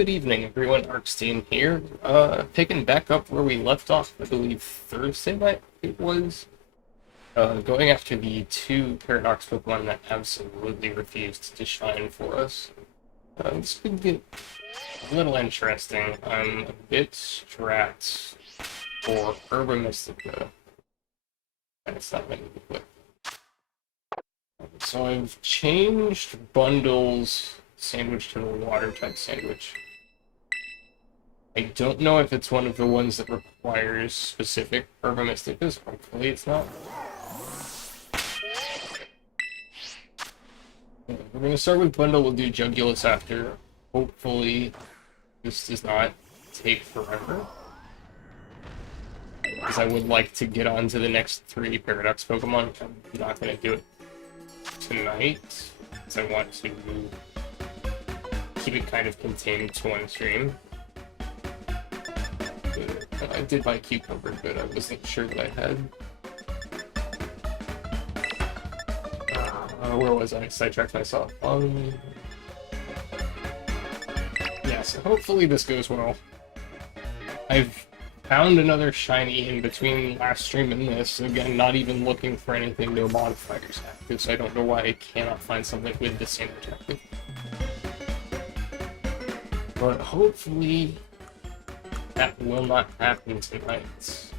Good evening, everyone. Arkstein here. Picking back up where we left off, I believe Thursday night it was. Going after the two Paradox Pokemon that absolutely refused to shine for us. This could get a little interesting. I'm a bit strapped for Herba Mystica. And it's not going to be quick. So I've changed Bundle's sandwich to the water type sandwich. I don't know if it's one of the ones that requires specific Herba Mysticas. Hopefully it's not. We're going to start with Bundle, we'll do Jugulis after. Hopefully this does not take forever. Because I would like to get on to the next 3 Paradox Pokemon. I'm not going to do it tonight, because I want to keep it kind of contained to one stream. I did buy Cucumber, but I wasn't sure that I had. Where was I? Sidetracked myself. Yeah, so hopefully this goes well. I've found another shiny in between last stream and this. Again, not even looking for anything no modifiers active, so I don't know why I cannot find something with the sandwich active. But hopefully that will not happen tonight.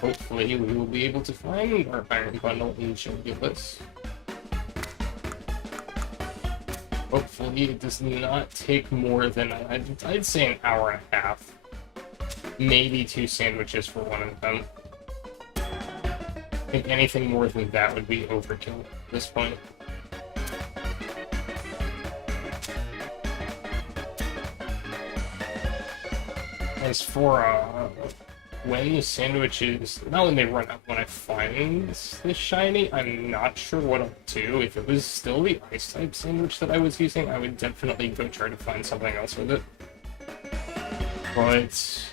Hopefully we will be able to find our Iron Bundle in Jugulis. Hopefully it does not take more than, I'd say an hour and a half. Maybe 2 sandwiches for one of them. I think anything more than that would be overkill at this point. As for when the sandwiches, not when they run out, when I find this shiny, I'm not sure what I'll do. If it was still the ice type sandwich that I was using, I would definitely go try to find something else with it. But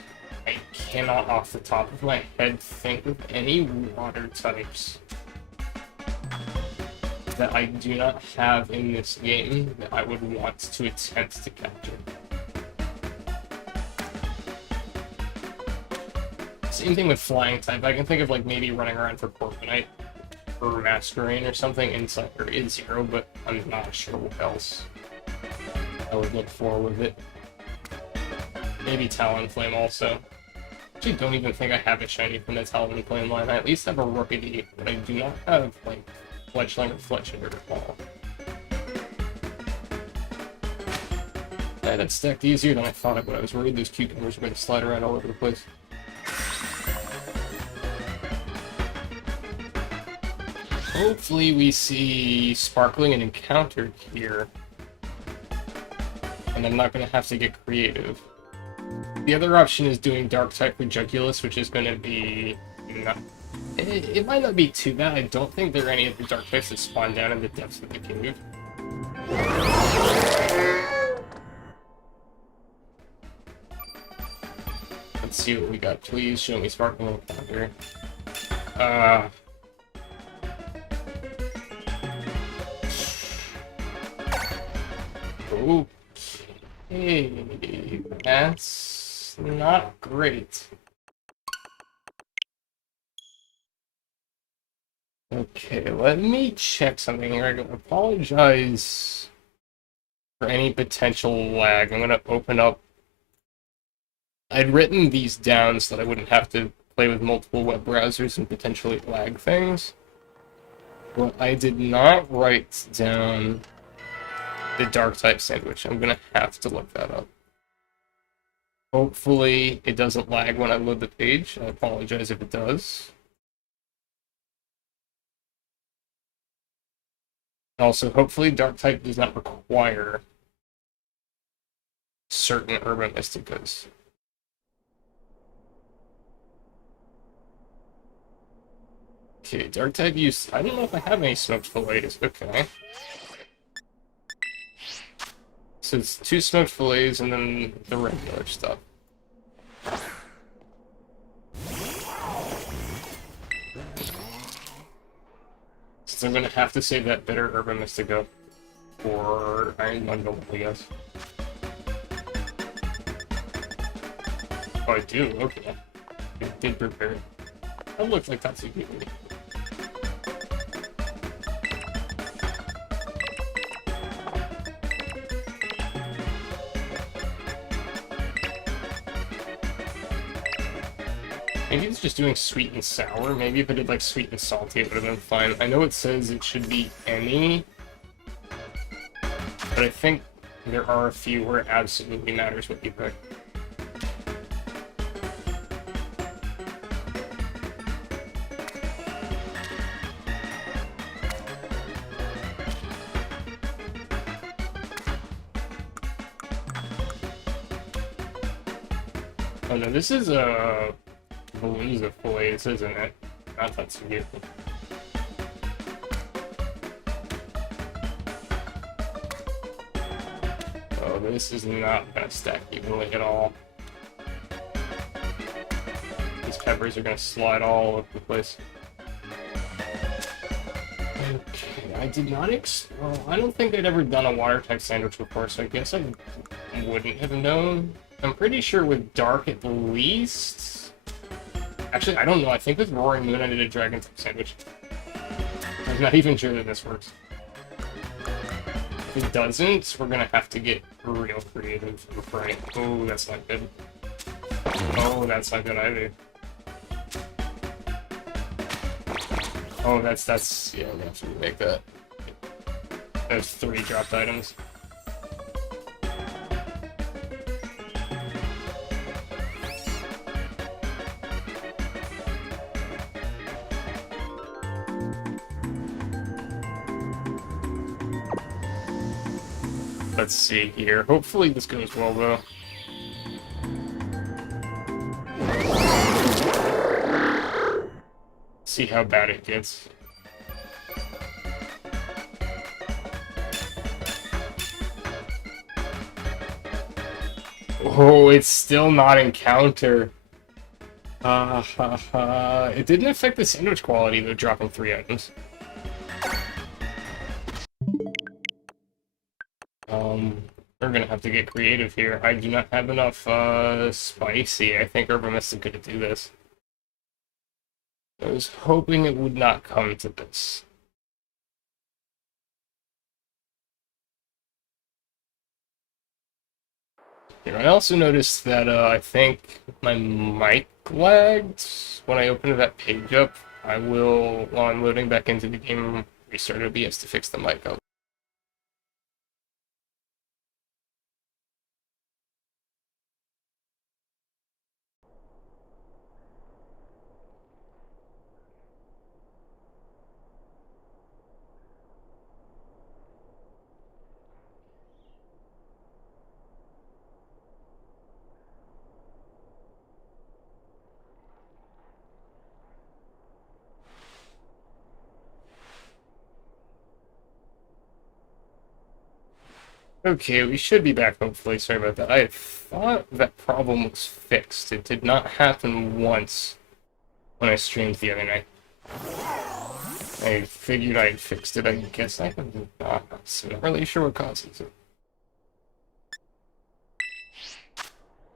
I cannot off the top of my head think of any water types that I do not have in this game that I would want to attempt to capture. Same thing with flying type. I can think of like maybe running around for Corviknight or Masquerain or something inside or in Zero, but I'm not sure what else I would look for with it. Maybe Talonflame also. Actually, don't even think I have a shiny from the Talonflame line. I at least have a Rookity, but I do not have like Fletchling or Fletchinder at all. Yeah, that stacked easier than I thought it would. I was worried those cucumbers were going to slide around all over the place. Hopefully we see Sparkling and Encounter here, and I'm not going to have to get creative. The other option is doing Dark-type with Jugulis, which is going to be... It might not be too bad. I don't think there are any of the Dark types that spawn down in the depths of the cave. Let's see what we got. Please show me Sparkling and Encounter. Okay, that's not great. Okay, let me check something here. I apologize for any potential lag. I'm going to open up... I'd written these down so that I wouldn't have to play with multiple web browsers and potentially lag things. But I did not write down the Dark-type sandwich. I'm gonna have to look that up. Hopefully it doesn't lag when I load the page. I apologize if it does. Also, hopefully Dark-type does not require certain Herba Mysticas. Okay, Dark-type use... I don't know if I have any smoked fillets. Okay. So it's 2 smoked fillets and then the regular stuff. Because I'm gonna have to save that bitter Herba Mystica for Iron Bundle, I guess. Oh, I do? Okay. I did prepare. That looks like that's a good one. Maybe it's just doing sweet and sour. Maybe if it did like sweet and salty, it would have been fine. I know it says it should be any, but I think there are a few where it absolutely matters what you pick. Oh no, this is a Palooza Fillets, isn't it? Not that sweet. Oh, this is not gonna stack evenly at all. These peppers are gonna slide all over the place. Okay, I did not well, I don't think I'd ever done a water type sandwich before, so I guess I wouldn't have known. I'm pretty sure with dark at least. Actually, I don't know. I think with Roaring Moon I did a dragon type sandwich. I'm not even sure that this works. If it doesn't, we're gonna have to get real creative. Right. Oh, that's not good. Oh, that's not good either. Oh, that's yeah, I'm gonna have to remake that. There's 3 dropped items. Let's see here. Hopefully this goes well, though. See how bad it gets. Oh, it's still not encounter. It didn't affect the sandwich quality, though, dropping 3 items. We're gonna have to get creative here. I do not have enough, spicy. I think Herba Mystica could do this. I was hoping it would not come to this. Here, I also noticed that, I think my mic lagged when I opened that page up. I will, while I'm loading back into the game, restart OBS to fix the mic up. Okay, we should be back, hopefully. Sorry about that. I thought that problem was fixed. It did not happen once when I streamed the other night. I figured I had fixed it. I guess I have not. So I'm not really sure what causes it.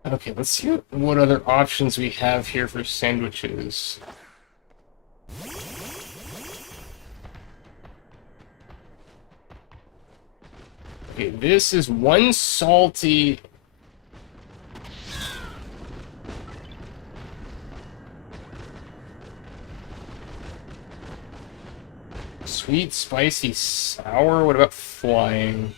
Okay, let's see what other options we have here for sandwiches. Okay, this is one salty. Sweet, spicy, sour? What about flying?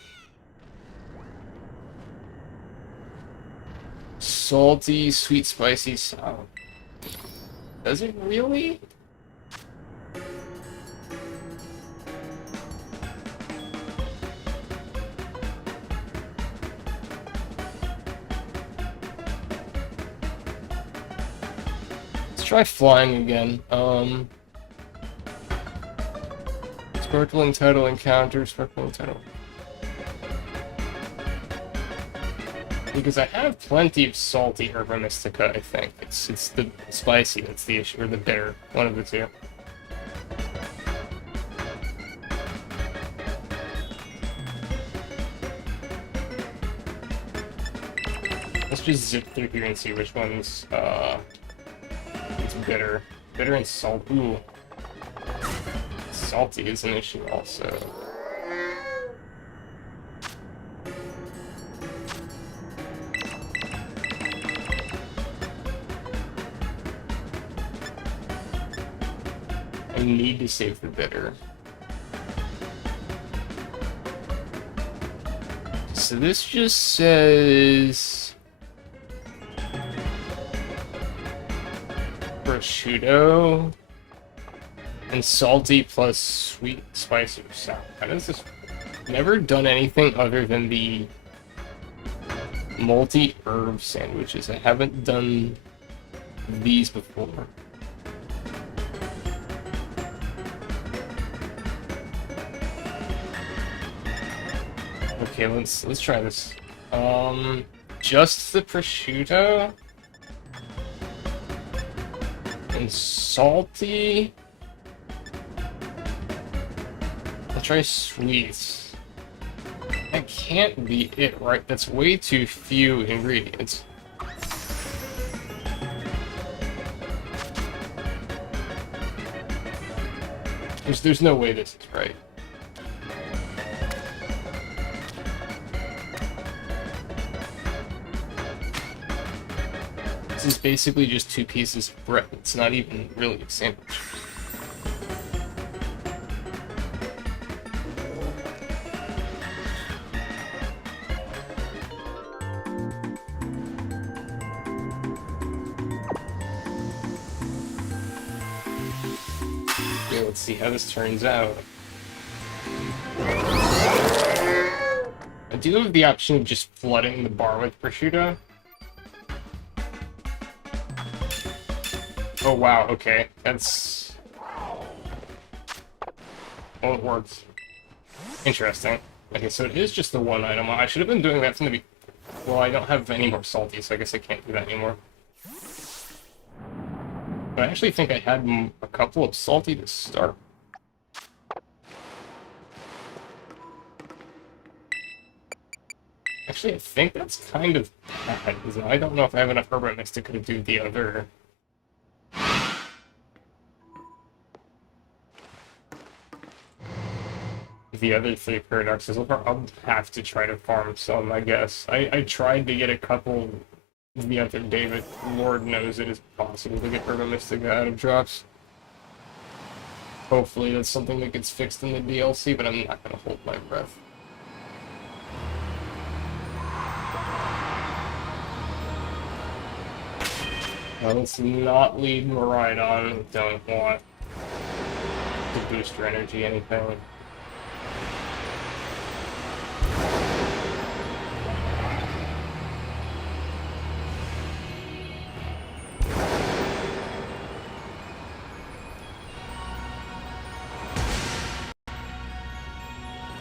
Salty, sweet, spicy, sour. Does it really? Let's try flying again. Sparkling title encounter, sparkling title. Because I have plenty of salty Herba Mystica, I think. It's the spicy that's the issue, or the bitter, one of the two. Let's just zip through here and see which one's it's bitter. Bitter and salt. Ooh. Salty is an issue also. I need to save the bitter. So this just says prosciutto and salty plus sweet, spicy, or sour. How does this? Never done anything other than the multi-herb sandwiches. I haven't done these before. Okay, let's try this. Just the prosciutto and salty. I'll try sweets. That can't be it, right? That's way too few ingredients. There's no way this is right. This is basically just two pieces of bread. It's not even really a sandwich. Okay, let's see how this turns out. I do have the option of just flooding the bar with prosciutto. Oh wow, okay. That's... well, it works. Interesting. Okay, so it is just the one item. I should have been doing that from the well, I don't have any more salty, so I guess I can't do that anymore. But I actually think I had a couple of salty to start. Actually, I think that's kind of bad, because I don't know if I have enough herb mix to do the other... the other three paradoxes. I'll have to try to farm some, I guess. I tried to get a couple the other day, but Lord knows it is possible to get Mystic out of drops. Hopefully that's something that gets fixed in the DLC, but I'm not gonna hold my breath. Now let's not lead Maridon. Don't want to boost her energy, anything.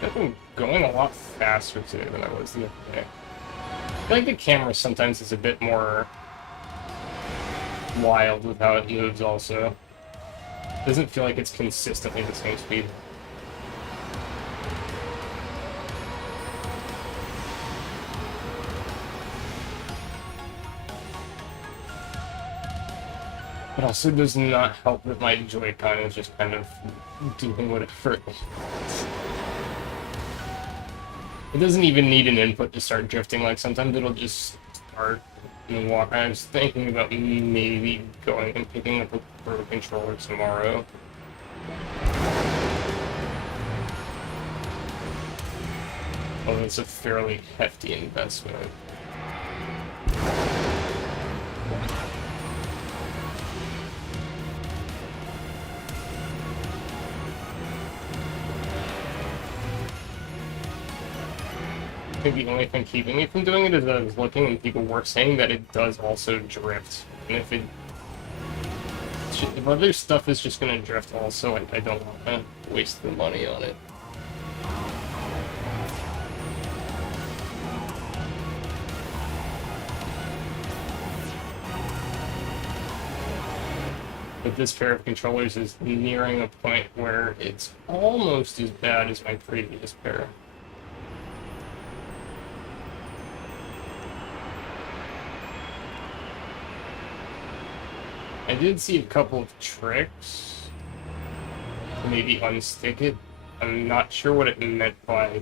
I've been going a lot faster today than I was the other day. I feel like the camera sometimes is a bit more wild with how it moves also. It doesn't feel like it's consistently the same speed. It also does not help that my Joy-Con is just kind of doing whatever it wants. It doesn't even need an input to start drifting, like sometimes it'll just start and walk. I was thinking about maybe going and picking up a Pro Controller tomorrow. Although it's a fairly hefty investment. I think the only thing keeping me from doing it is that I was looking and people were saying that it does also drift. And if other stuff is just going to drift also, I don't want to waste the money on it. But this pair of controllers is nearing a point where it's almost as bad as my previous pair. I did see a couple of tricks to maybe unstick it. I'm not sure what it meant by,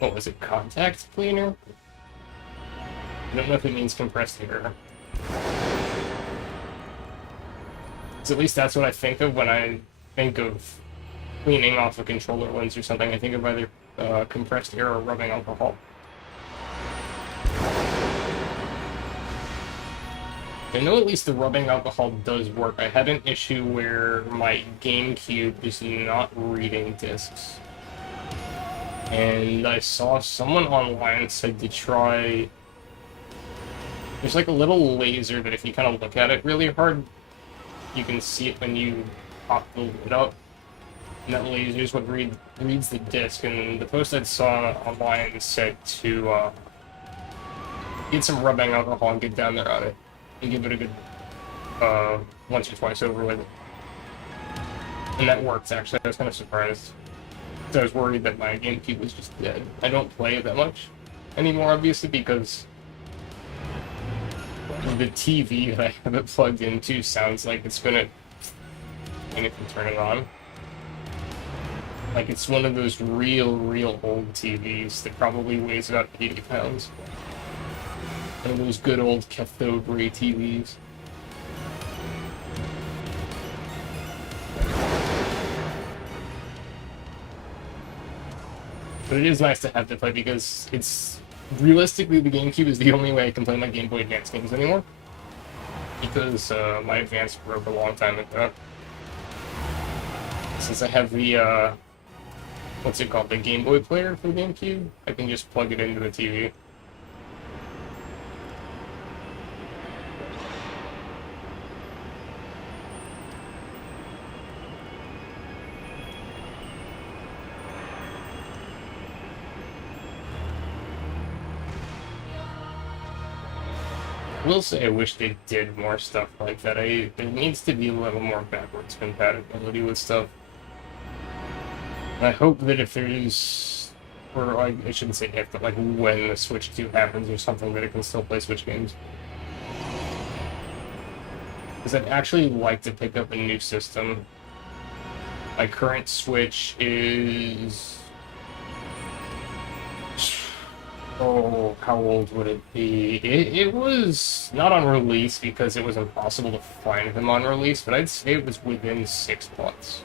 what was it, contact cleaner? I don't know if it means compressed air. So at least that's what I think of when I think of cleaning off a controller lens or something. I think of either compressed air or rubbing alcohol. I know at least the rubbing alcohol does work. I had an issue where my GameCube is not reading discs. And I saw someone online said to try... There's like a little laser that if you kind of look at it really hard, you can see it when you pop the lid up. And that laser is what reads the disc. And the post I saw online said to get some rubbing alcohol and get down there on it. And give it a good once or twice over with it. And that worked, actually. I was kind of surprised. So I was worried that my GameCube was just dead. I don't play it that much anymore, obviously, because the TV that I have it plugged into sounds like it's gonna... and if you turn it on. Like, it's one of those real old TVs that probably weighs about 80 pounds. One of those good old cathode ray TVs. But it is nice to have to play because it's... Realistically, the GameCube is the only way I can play my Game Boy Advance games anymore. Because my Advance broke a long time ago. Since I have the, what's it called? The Game Boy player for the GameCube, I can just plug it into the TV. I will say I wish they did more stuff like that. There needs to be a little more backwards compatibility with stuff. And I hope that if there's, or I shouldn't say if, but like when the Switch 2 happens or something, that it can still play Switch games. Because I'd actually like to pick up a new system. My current Switch is... Oh, how old would it be? It was not on release because it was impossible to find them on release, but I'd say it was within 6 months.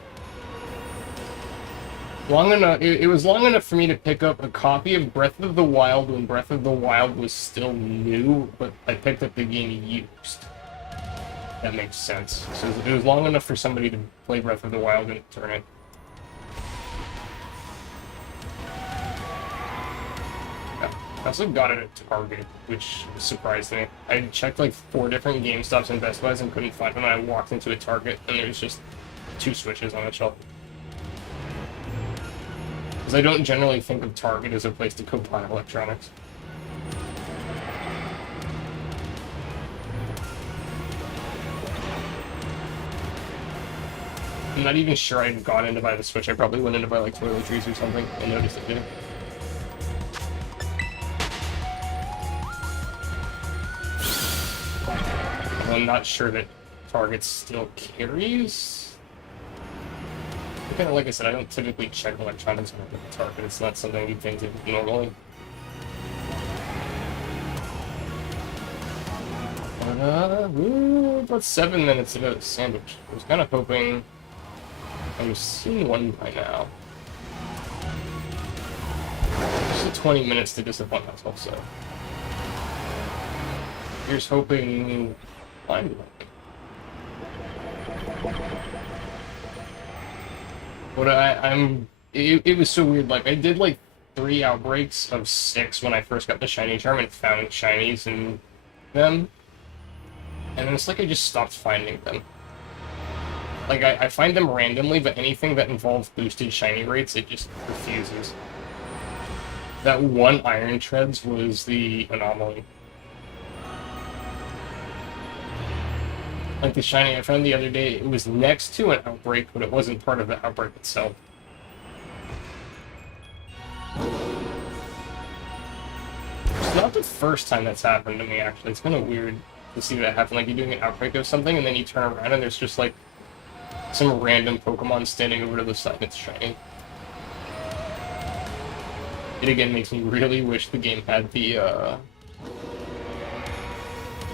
Long enough. It was long enough for me to pick up a copy of Breath of the Wild when Breath of the Wild was still new, but I picked up the game used. That makes sense. So it was long enough for somebody to play Breath of the Wild and turn it. I also got it at Target, which surprised me. I checked like 4 different GameStops and Best Buys and couldn't find them. I walked into a Target and there was just 2 Switches on the shelf. Because I don't generally think of Target as a place to go buy electronics. I'm not even sure I'd gone in to buy the Switch. I probably went in to buy like toiletries or something and noticed it didn't. I'm not sure that Target still carries. Kind of like I said, I don't typically check electronics at Target. It's not something you think of normally. But, about 7 minutes ago, sandwich. I was kind of hoping I was seeing one by now. Just 20 minutes to disappoint myself, so. Here's hoping. But it was so weird. Like, I did like 3 outbreaks of 6 when I first got the shiny charm and found shinies in them, and then it's like I just stopped finding them. Like, I find them randomly, but anything that involves boosted shiny rates, it just refuses. That one Iron Treads was the anomaly. Like the shiny I found the other day, it was next to an outbreak, but it wasn't part of the outbreak itself. It's not the first time that's happened to me, actually. It's kind of weird. to see that happen. Like, you're doing an outbreak of something, and then you turn around, and there's just, like, some random Pokemon standing over to the side that's shiny. It again makes me really wish the game had the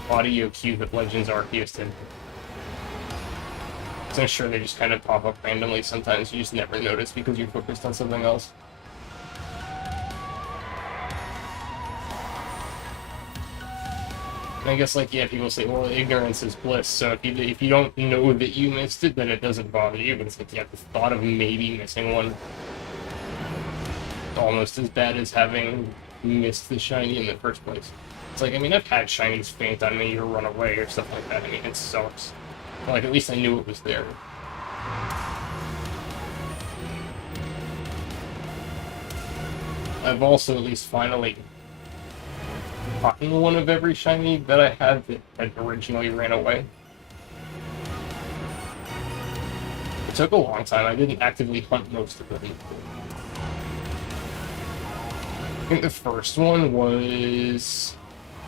audio cue that Legends Arceus did. So I'm sure they just kind of pop up randomly sometimes. You just never notice because you're focused on something else. And I guess, like, yeah, people say, well, ignorance is bliss. So if you don't know that you missed it, then it doesn't bother you. But it's like, yeah, the thought of maybe missing one almost as bad as having missed the shiny in the first place. It's like, I mean, I've had shinies faint on me or run away or stuff like that. I mean, it sucks. But, like, at least I knew it was there. I've also at least finally gotten one of every shiny that I had that had originally ran away. It took a long time. I didn't actively hunt most of them. I think the first one was...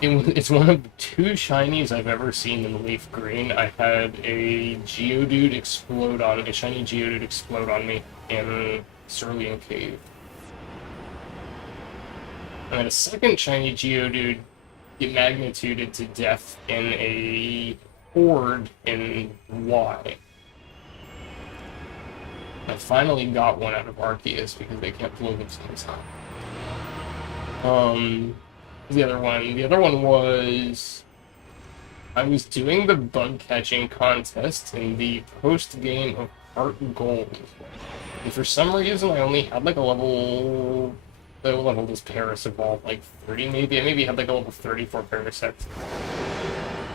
It's one of the 2 shinies I've ever seen in Leaf Green. I had a Geodude explode on... A shiny Geodude explode on me in Cerulean Cave. I had a second shiny Geodude get magnituded to death in a horde in Y. I finally got one out of Arceus because they kept blow themselves up. The other one was... I was doing the bug catching contest in the post-game of Heart Gold. And for some reason I only had like a level... The level does Paris evolve, like 30 maybe? I maybe had like a level 34 Parasect.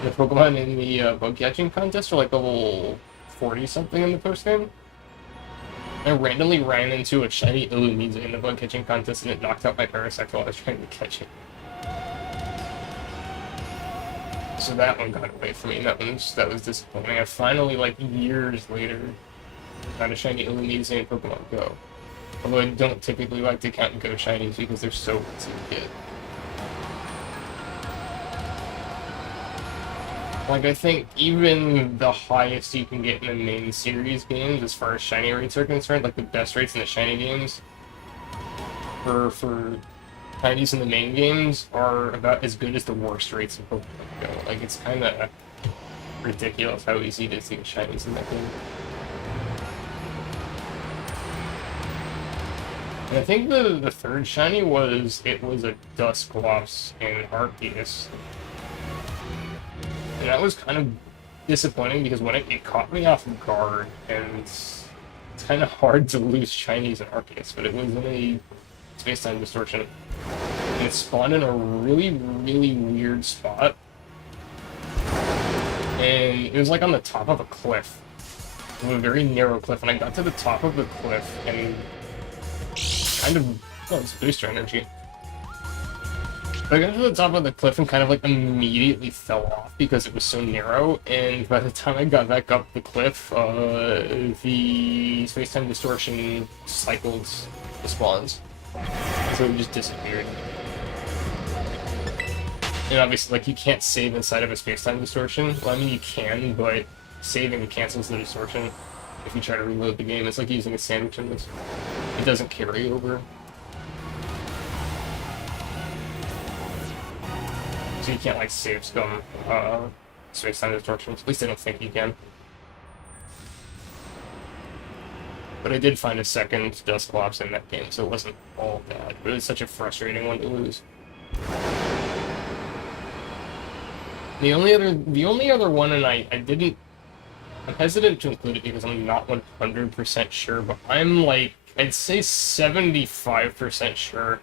The Pokemon in the bug catching contest are like level 40 something in the post game. I randomly ran into a shiny Illumise in the bug catching contest and it knocked out my Parasect while I was trying to catch it. So that one got away from me, and that was disappointing. I finally, like years later, got a shiny Illumise in Pokemon Go. Although I don't typically like to count Go shinies because they're so easy to get. Like, I think even the highest you can get in the main series games as far as shiny rates are concerned, like the best rates in the shiny games for shinies in the main games are about as good as the worst rates in Pokemon Go. Like, it's kind of ridiculous how easy it is to get shinies in that game. And I think the third shiny was a Dusclops in Arceus. And that was kind of disappointing because when it caught me off guard, and it's kind of hard to lose shinies in Arceus, but it was in a space-time distortion. And it spawned in a really, really weird spot. And it was like on the top of a cliff. A very narrow cliff, and I got to the top of the cliff and kind of... Oh, it's booster energy. But I got to the top of the cliff and kind of like immediately fell off because it was so narrow, and by the time I got back up the cliff, the space-time distortion cycled the spawns. So it just disappeared. And obviously, like, you can't save inside of a space-time distortion. Well, I mean, you can, but saving cancels the distortion if you try to reload the game. It's like using a sandwich in this. It doesn't carry over. So you can't, like, save scum space-time distortions. At least I don't think you can. But I did find a second Dusclops in that game, so it wasn't all bad. But it was such a frustrating one to lose. The only other one, and I'm hesitant to include it because I'm not 100% sure, but I'm like, I'd say 75% sure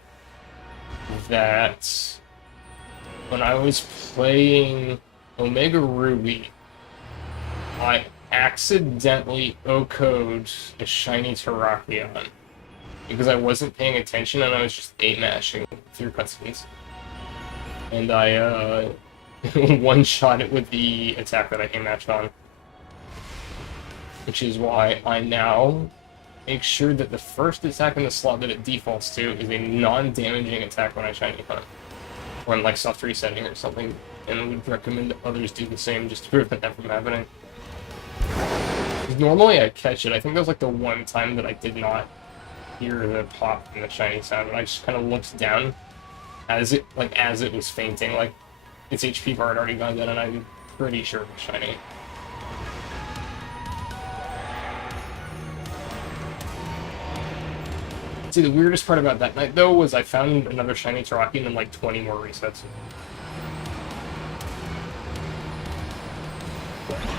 that when I was playing Omega Ruby, I accidentally O-coded a shiny Terrakion because I wasn't paying attention and I was just mashing through cutscenes. And I, one-shot it with the attack that I matched on. Which is why I now make sure that the first attack in the slot that it defaults to is a non-damaging attack when I shiny hunt. Or in, like, soft resetting or something. and would recommend others do the same just to prevent that from happening. Normally I catch it. I think that was like the one time that I did not hear the pop and the shiny sound, and I just kind of looked down as it was fainting, like its HP bar had already gone down, and I'm pretty sure it was shiny. See, the weirdest part about that night, though, was I found another shiny Terrakion and like 20 more resets.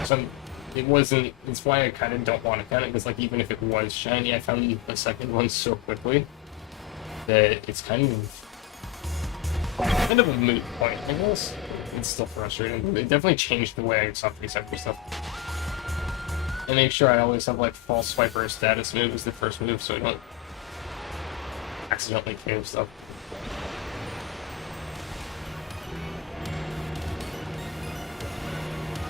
So it wasn't, it's why I kind of don't want to count it, because like even if it was shiny, I found the second one so quickly that it's kind of a moot point, I guess. It's still frustrating. It definitely changed the way I self reset for stuff. And make sure I always have like False Swiper or Status Move as the first move so I don't accidentally KO stuff.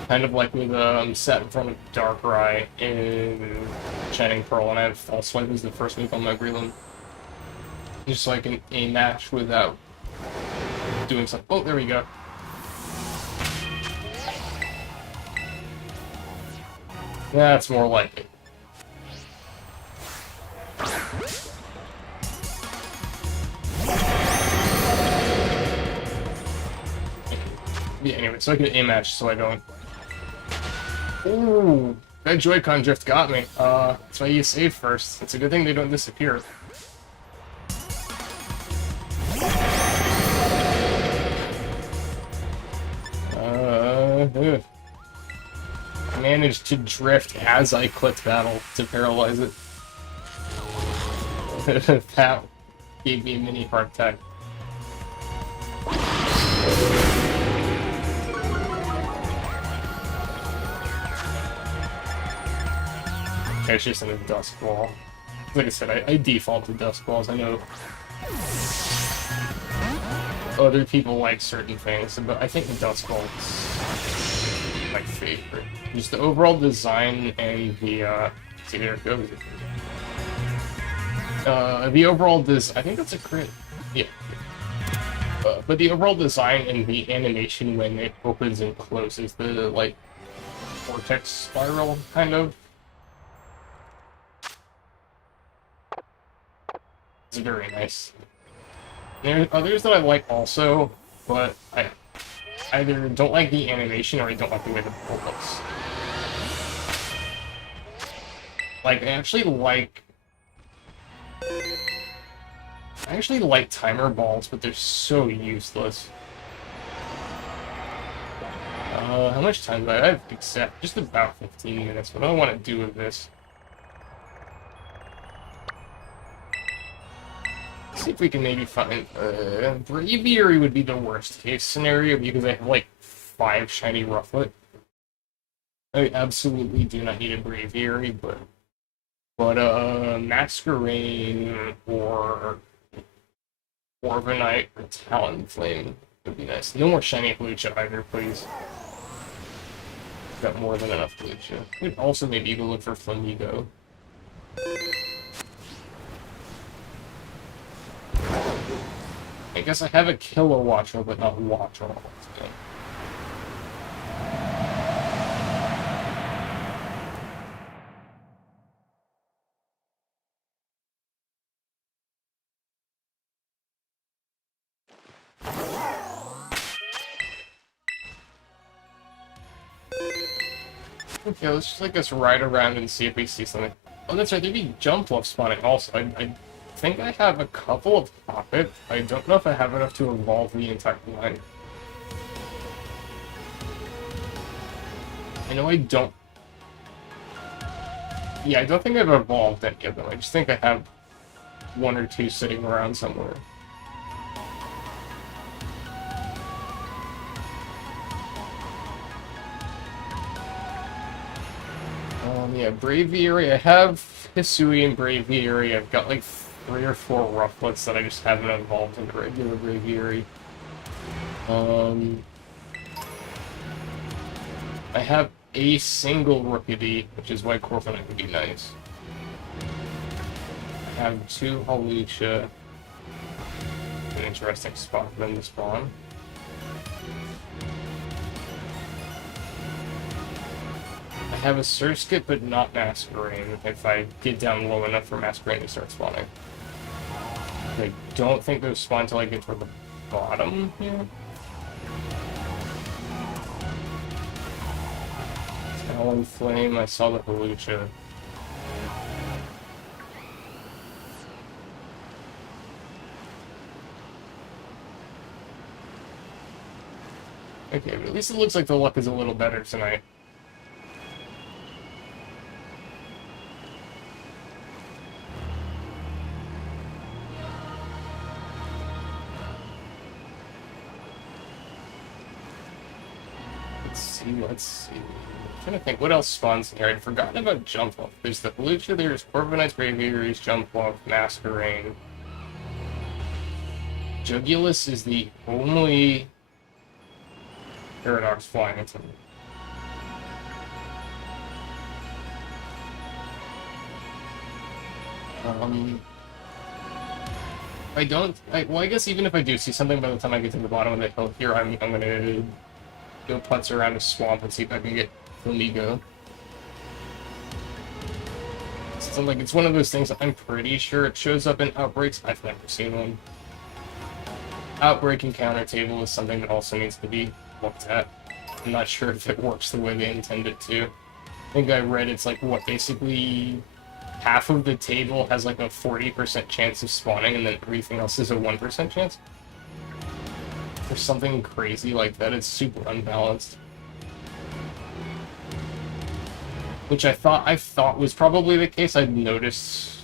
Kind of like with set in front of Darkrai in Shining Pearl, and I have False Swipe as the first move on my Breland. Just so I can aim match without doing something. Oh, there we go. That's more like it. Yeah, anyway, so I can aim match so I don't. Ooh, that Joy-Con drift got me. That's why you save first. It's a good thing they don't disappear. I managed to drift as I clicked battle to paralyze it. That gave me a mini heart attack. It's just in a Dusk Ball. Like I said, I default to Dusk Balls. I know other people like certain things, but I think the Dusk Ball is my favorite. Just the overall design and the, see, there it goes. The overall I think that's a crit. Yeah. But the overall design and the animation when it opens and closes, the, like, vortex spiral, kind of. It's very nice. There are others that I like also, but I either don't like the animation or I don't like the way the ball looks. Like, I actually like timer balls, but they're so useless. How much time do I have? Except just about 15 minutes. What do I want to do with this? See if we can maybe find Braviary would be the worst case scenario because I have like 5 shiny Rufflet. I absolutely do not need a Braviary, but Masquerain or Corviknight or Talonflame would be nice. No more shiny Lucha either, please. Got more than enough Lucha. We'd also maybe go look for Flamigo. I guess I have a Kilowattrel, but not Wattrel. Okay, let's just, I guess, ride around and see if we see something. Oh, that's right, there'd be Jumpluff spawning also. I think I have a couple of Pocket. I don't know if I have enough to evolve the entire line. I know I don't... Yeah, I don't think I've evolved any of them. I just think I have 1 or 2 sitting around somewhere. Yeah, Braviary. I have Hisui and Braviary. I've got like 3 or 4 Rufflets that I just haven't evolved into regular Braviary. I have a single Rookidee, which is why Corviknight would be nice. I have 2 Hawlucha. An interesting spot for them to spawn. have a Surge Skip, but not Masquerade, if I get down low enough for Masquerade to start spawning. I don't think those spawn until I get toward the bottom here. Talon Flame, I saw the Halucha. Okay, but at least it looks like the luck is a little better tonight. Let's see. I'm trying to think what else spawns in here. I'd forgotten about Jump Off. There's the Halucha, there's Corviknight's Braviaries, Jump Off, Masquerade. Jugulis is the only Paradox flying into me. Well, I guess even if I do see something by the time I get to the bottom of the hill here, I'm gonna go putz around a swamp and see if I can get Flamigo. So like, it's one of those things that I'm pretty sure it shows up in Outbreaks. I've never seen one. Outbreak encounter table is something that also needs to be looked at. I'm not sure if it works the way they intend it to. I think I read it's like, what, basically half of the table has like a 40% chance of spawning and then everything else is a 1% chance? Or something crazy like that. It's super unbalanced. Which I thought was probably the case. I'd noticed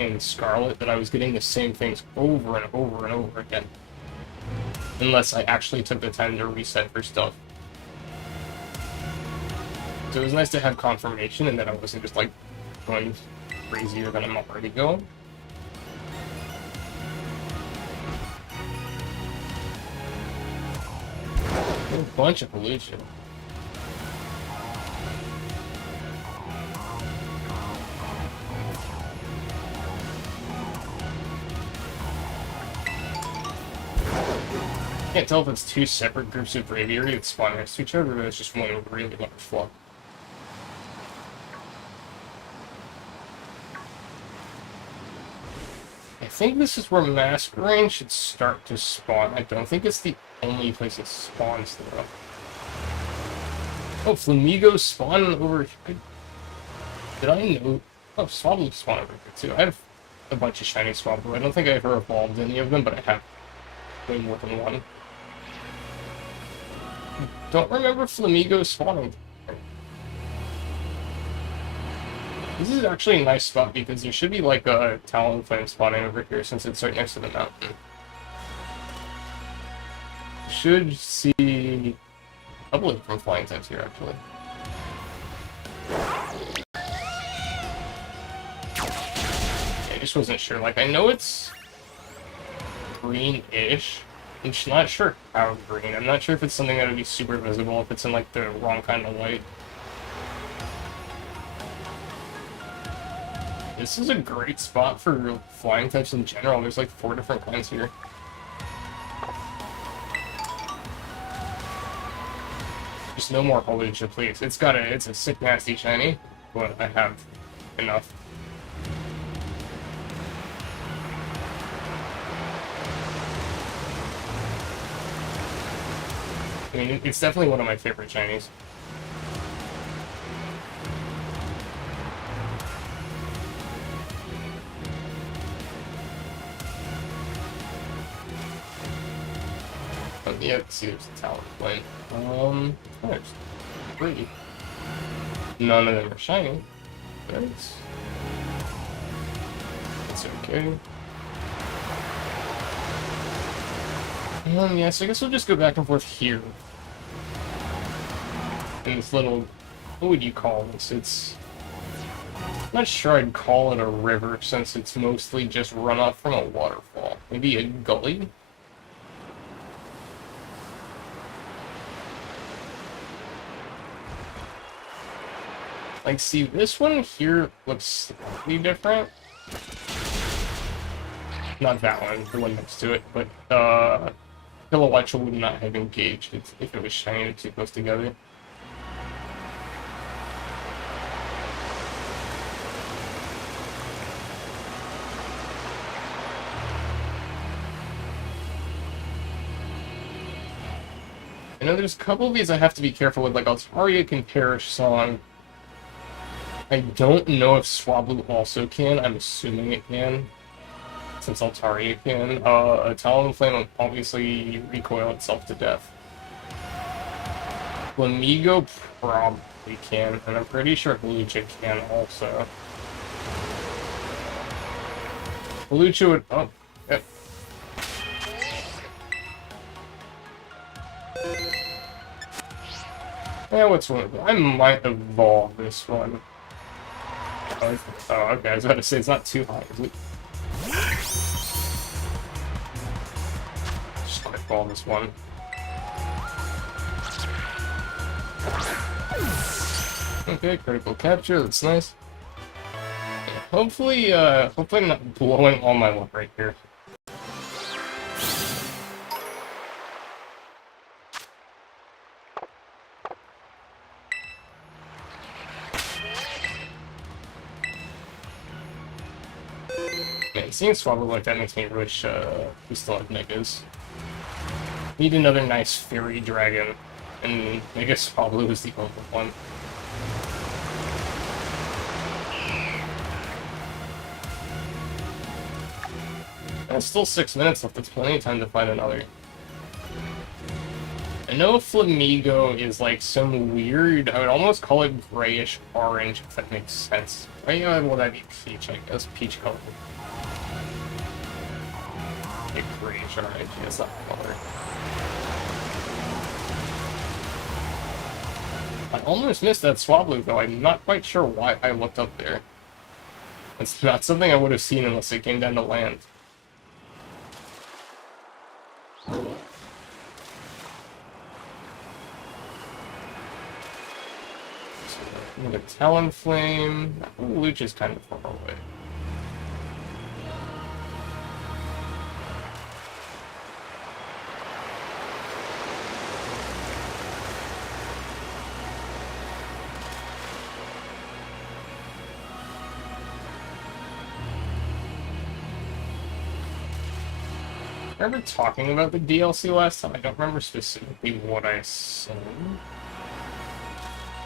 in Scarlet that I was getting the same things over and over and over again. Unless I actually took the time to reset for stuff. So it was nice to have confirmation and that I wasn't just like going crazier than I'm already going. A bunch of pollution. Can't tell if it's two separate groups of Braviary that spawn next to each other, or it's just one really large flock. I think this is where Masquerade should start to spawn. I don't think it's the only place it spawns though. Oh, Flamigo spawn over here. Did I know? Oh, Swablu spawn over here too. I have a bunch of shiny Swablu. I don't think I ever evolved any of them, but I have way more than one. Don't remember Flamigo spawning. This is actually a nice spot because there should be like a Talonflame spawning over here since it's right next to the mountain. Should see a couple of different flying types here actually. I just wasn't sure. Like, I know it's green-ish. I'm just not sure how green. I'm not sure if it's something that would be super visible if it's in like the wrong kind of light. This is a great spot for flying types in general. There's like 4 different kinds here. Just no more Halucha, please. It's a sick nasty shiny, but I have enough. I mean, it's definitely one of my favorite shinies. Oh, yeah, see, there's a Talonflame. There's 3. None of them are shiny, but it's okay. Yeah, so I guess we'll just go back and forth here. In this little, what would you call this? I'm not sure I'd call it a river since it's mostly just runoff from a waterfall. Maybe a gully? Like, see, this one here looks slightly different. Not that one, the one next to it, but, Kilowatt would not have engaged if it was shiny too close together. I know there's a couple of these I have to be careful with, like Altaria can Perish Song. I don't know if Swablu also can. I'm assuming it can, since Altaria can. Talonflame will obviously recoil itself to death. Flamigo probably can, and I'm pretty sure Lucha can also. Lucha would... Oh, yep. Yeah, what's one? I might evolve this one. Oh, okay, I was about to say, it's not too high, is it? Just quick ball this one. Okay, critical capture, that's nice. Yeah, hopefully I'm not blowing all my luck right here. Man, seeing Swablu like that makes me wish we still had Megas. Need another nice Fairy Dragon, and I guess Swablu is the only one. And it's still 6 minutes left, that's plenty of time to find another. I know Flamigo is like some weird, I would almost call it grayish orange, if that makes sense. Right? Well, that'd be peach, I guess. Peach color. Like grayish orange, that's not the color. I almost missed that Swablu, though. I'm not quite sure why I looked up there. It's not something I would have seen unless it came down to land. The Talonflame. Lucha's kind of far away. I remember talking about the DLC last time. I don't remember specifically what I said.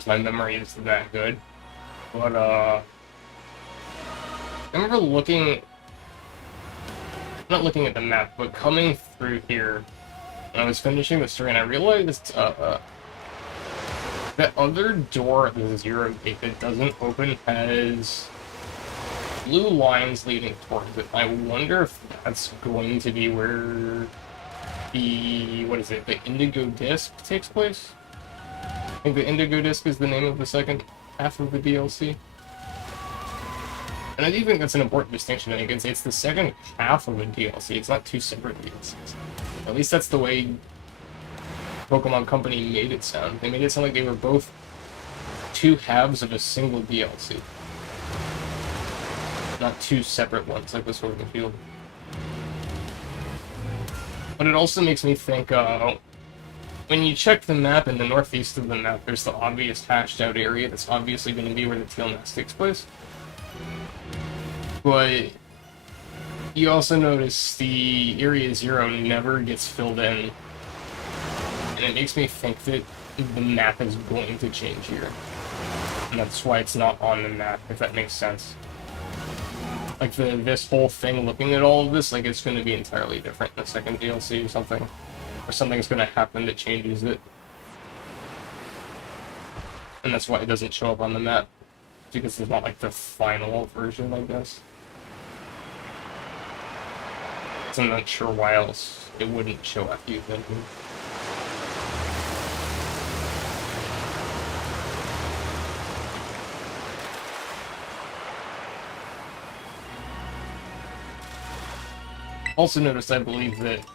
My memory is that good. But, I remember not looking at the map, but coming through here, when I was finishing the story, and I realized, that other door at the Zero Gate that doesn't open has blue lines leading towards it. I wonder if that's going to be where the, the Indigo Disc takes place? I think the Indigo Disc is the name of the second half of the DLC. And I do think that's an important distinction. I think it's the second half of a DLC. It's not two separate DLCs. At least that's the way Pokemon Company made it sound. They made it sound like they were both two halves of a single DLC. Not two separate ones, like the Sword and Shield. But it also makes me think, when you check the map in the northeast of the map, there's the obvious hashed out area that's obviously going to be where the Teal Nest takes place. But you also notice the Area 0 never gets filled in. And it makes me think that the map is going to change here. And that's why it's not on the map, if that makes sense. Like, this whole thing, looking at all of this, like, it's going to be entirely different in the second DLC or something. Or something's going to happen that changes it. And that's why it doesn't show up on the map. Because it's not, like, the final version, I guess. So I'm not sure why else it wouldn't show up even. Also notice, I believe, that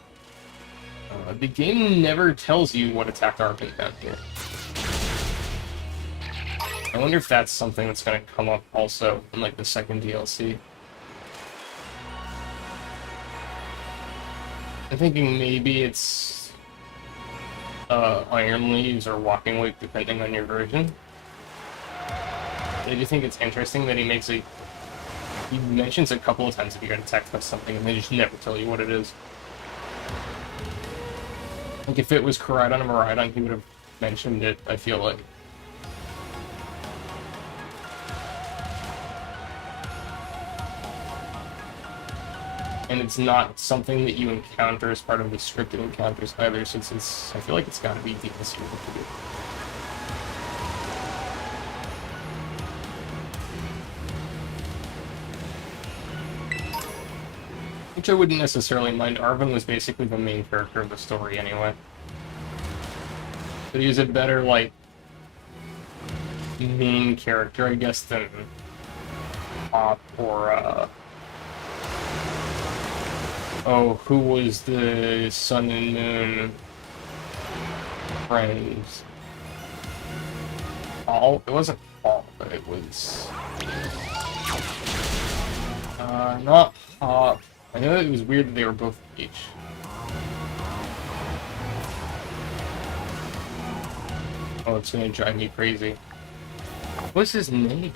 the game never tells you what attack are up down here. I wonder if that's something that's going to come up also in, like, the second DLC. I'm thinking maybe it's Iron Leaves or Walking Wake, depending on your version. I do think it's interesting that he mentions a couple of times if you get attacked by something, and they just never tell you what it is. Like, if it was Koraidon and Miraidon, he would have mentioned it, I feel like. And it's not something that you encounter as part of the scripted encounters either, since I feel like it's gotta be DLC to do. Which I wouldn't necessarily mind. Arven was basically the main character of the story anyway. But he was a better, like, main character, I guess, than Pop or, oh, who was the Sun and Moon friends? Paul? It wasn't Paul, but it was... not Pop. I know it was weird that they were both H. Oh, it's gonna drive me crazy. What's his name?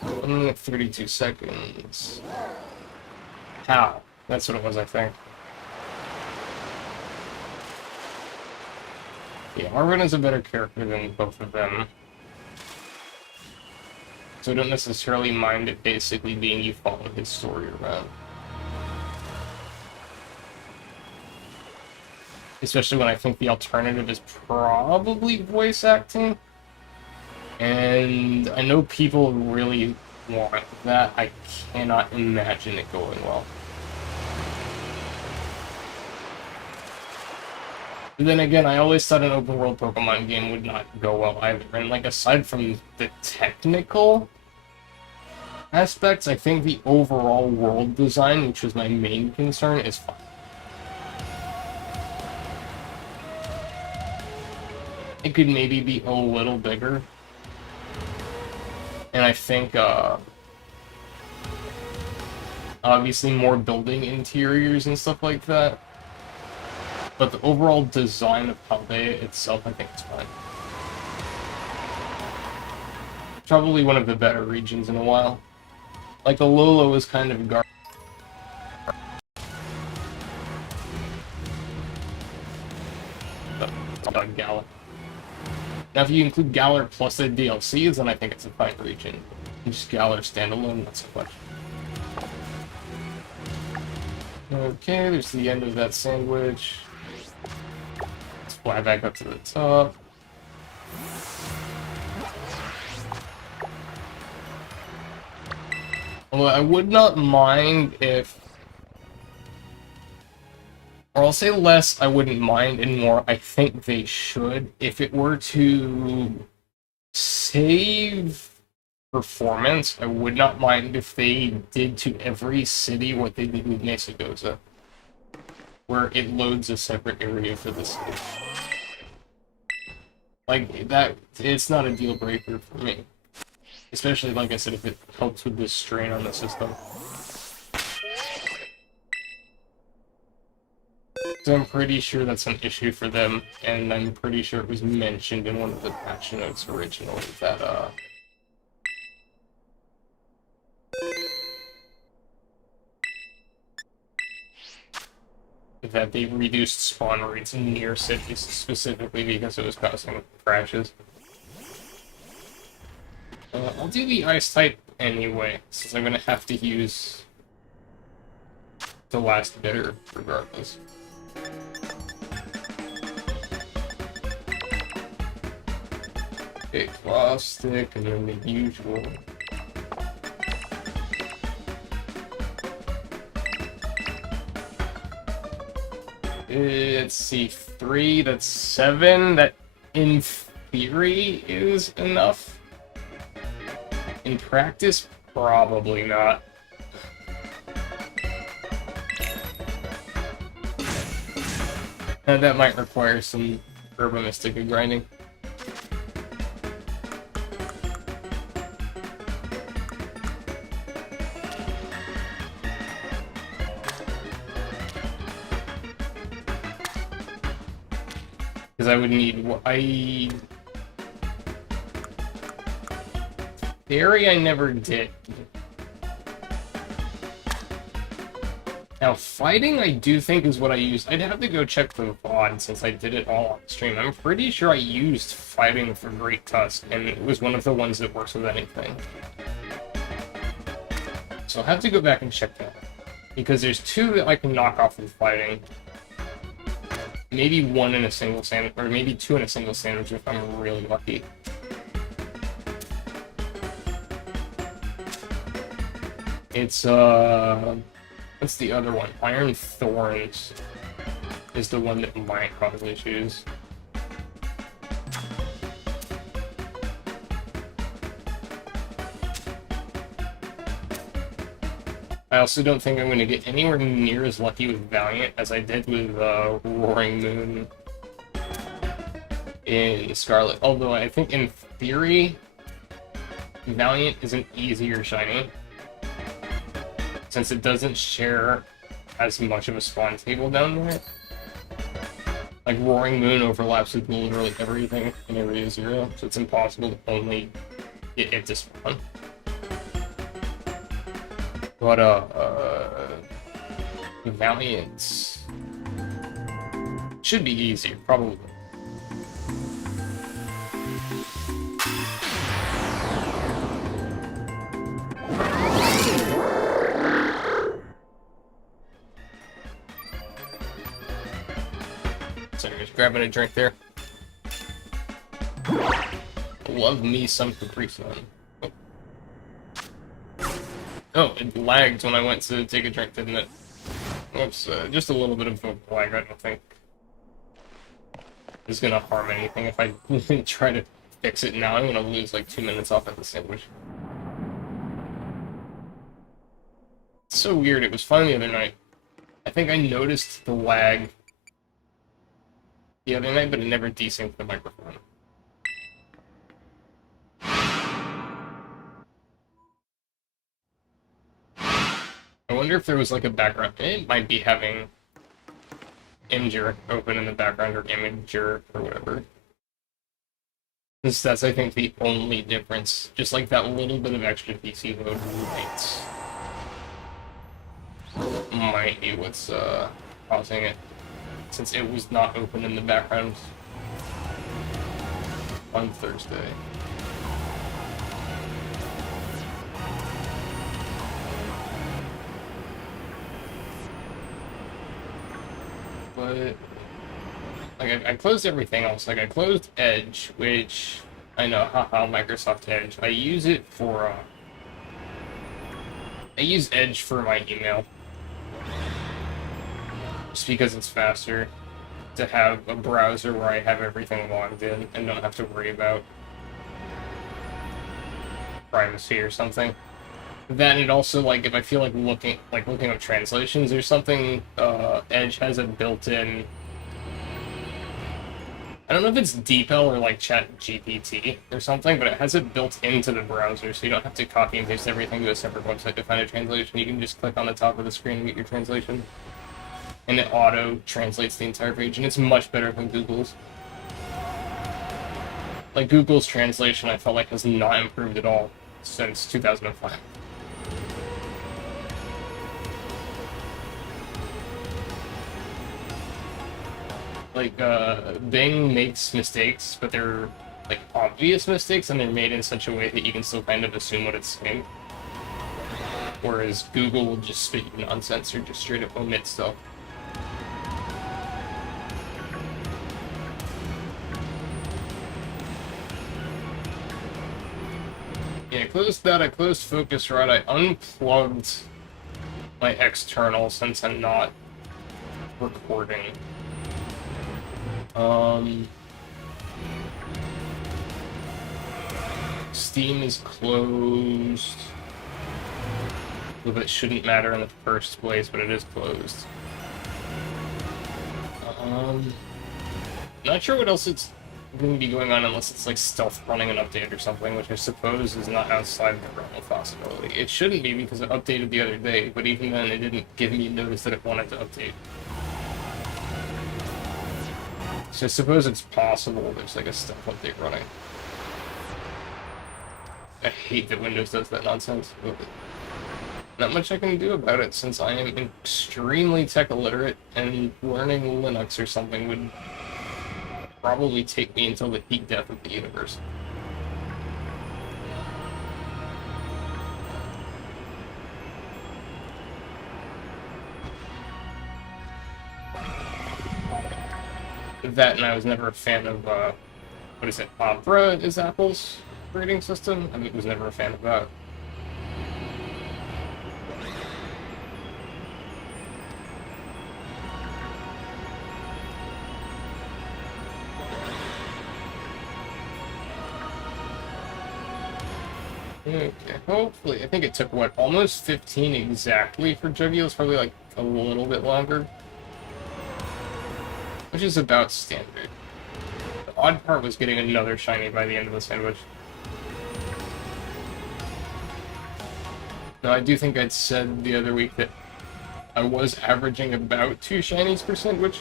1 minute 32 seconds. How? That's what it was, I think. Yeah, Arwen is a better character than both of them. So I don't necessarily mind it basically being you follow his story around. Especially when I think the alternative is probably voice acting. And I know people really want that. I cannot imagine it going well. But then again, I always thought an open world Pokemon game would not go well either. And like, aside from the technical aspects, I think the overall world design, which was my main concern, is fine. It could maybe be a little bigger. And I think, obviously more building interiors and stuff like that. But the overall design of Paldea itself, I think it's fine. Probably one of the better regions in a while. Like, the Alola was kind of garbage. Galar. Now, if you include Galar plus the DLCs, then I think it's a fine region. Just Galar standalone, not so much. Okay, there's the end of that sandwich. Let's fly back up to the top. Although I would not mind if... Or I'll say less, I wouldn't mind, and more, I think they should. If it were to save performance, I would not mind if they did to every city what they did with Mesagoza, where it loads a separate area for the city. Like, that, it's not a deal breaker for me. Especially, like I said, if it helps with this strain on the system. So I'm pretty sure that's an issue for them, and I'm pretty sure it was mentioned in one of the patch notes originally that they reduced spawn rates near cities specifically because it was causing crashes. I'll do the ice type anyway, since I'm gonna have to use the last bitter regardless. Okay, claw stick, and then the usual. Let's see, 3, that's 7, that in theory is enough. In practice, probably not. And that might require some Herba Mystica grinding. Because I would need... Fairy I never did. Now, fighting, I do think is what I used. I'd have to go check the VOD since I did it all on stream. I'm pretty sure I used fighting for Great Tusk, and it was one of the ones that works with anything. So I'll have to go back and check that. Because there's two that I can knock off with fighting. Maybe one in a single sandwich, or maybe two in a single sandwich if I'm really lucky. It's, what's the other one? Iron Thorns is the one that might cause issues. I also don't think I'm going to get anywhere near as lucky with Valiant as I did with Roaring Moon in Scarlet. Although I think in theory, Valiant is an easier shiny, since it doesn't share as much of a spawn table down there. Like, Roaring Moon overlaps with literally everything in Area 0, so it's impossible to only get it to spawn. But, Valiant should be easier, probably. Sorry, just grabbing a drink there. Love me some Capri Sun. Oh, it lagged when I went to take a drink, didn't it? Oops, just a little bit of a lag. I don't think is gonna harm anything if I try to fix it now. I'm gonna lose like 2 minutes off at the sandwich. It's so weird. It was fun the other night. I think I noticed the lag the other night, but it never desynced the microphone. I wonder if there was like a background. It might be having Imgur open in the background, or Imager, or whatever. That's, I think, the only difference. Just like that little bit of extra PC load might be what's causing it, since it was not open in the background on Thursday. But, like, I closed everything else. Like, I closed Edge, which, I know, haha, Microsoft Edge. I use it for, I use Edge for my email. Just because it's faster to have a browser where I have everything logged in and don't have to worry about privacy or something. Then it also, like, if I feel like looking up translations or something, Edge has a built-in, I don't know if it's DeepL or like ChatGPT or something, but it has it built into the browser, so you don't have to copy and paste everything to a separate website to find a translation. You can just click on the top of the screen and get your translation. And it auto-translates the entire page, and it's much better than Google's. Like, Google's translation, I felt like, has not improved at all since 2005. Like, Bing makes mistakes, but they're, like, obvious mistakes, and they're made in such a way that you can still kind of assume what it's saying. Whereas Google will just spit you nonsense or just straight up omit stuff. Yeah, I closed that, I closed Focusrite, I unplugged my external since I'm not recording. Steam is closed. But it shouldn't matter in the first place, but it is closed. Not sure what else it's going to be going on unless it's like stealth running an update or something, which I suppose is not outside the realm of possibility. It shouldn't be because it updated the other day, but even then it didn't give me notice that it wanted to update. So I suppose it's possible there's like a stealth update running. I hate that Windows does that nonsense. Not much I can do about it since I am extremely tech illiterate, and learning Linux or something would probably take me until the peak death of the universe. That, and I was never a fan of, what is it, Opera is Apple's operating system? I was never a fan of that. Okay, hopefully. I think it took, what, almost 15 exactly for Jugulis, probably like a little bit longer. Which is about standard. The odd part was getting another shiny by the end of the sandwich. Now, I do think I'd said the other week that I was averaging about 2 shinies per sandwich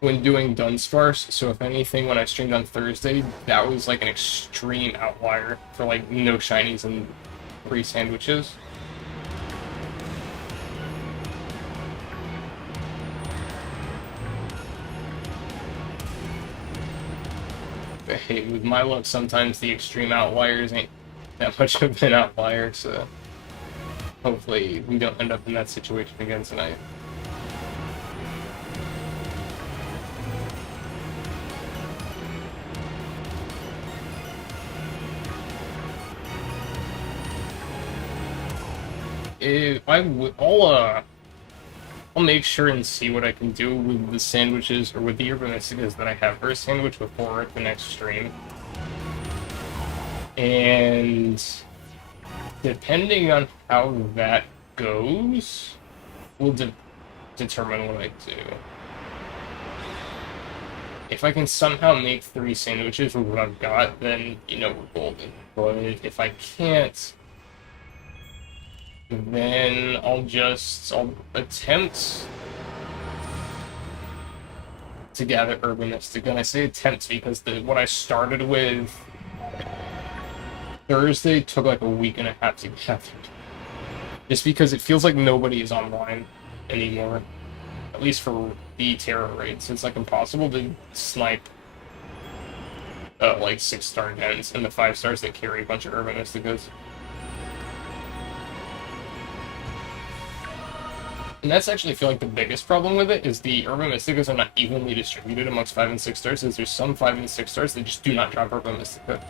when doing Dunsparce, so if anything, when I streamed on Thursday, that was like an extreme outlier for like no shinies and 3 sandwiches. But hey, with my luck, sometimes the extreme outliers ain't that much of an outlier, so hopefully we don't end up in that situation again tonight. I'll make sure and see what I can do with the sandwiches or with the urbanisticas that I have for a sandwich before the next stream. And depending on how that goes, will determine what I do. If I can somehow make 3 sandwiches with what I've got, then, you know, we're golden. But if I can't, then I'll attempt to gather Urbanistica. And I say attempt because what I started with Thursday took like a week and a half to gather. Just because it feels like nobody is online anymore. At least for the Terra raids. It's like impossible to snipe like 6-star gens and the 5 stars that carry a bunch of Urbanisticas. And that's actually, I feel like, the biggest problem with it, is the Urban Mysticas are not evenly distributed amongst 5 and 6 stars, as there's some 5 and 6 stars that just do not drop Urban Mystica.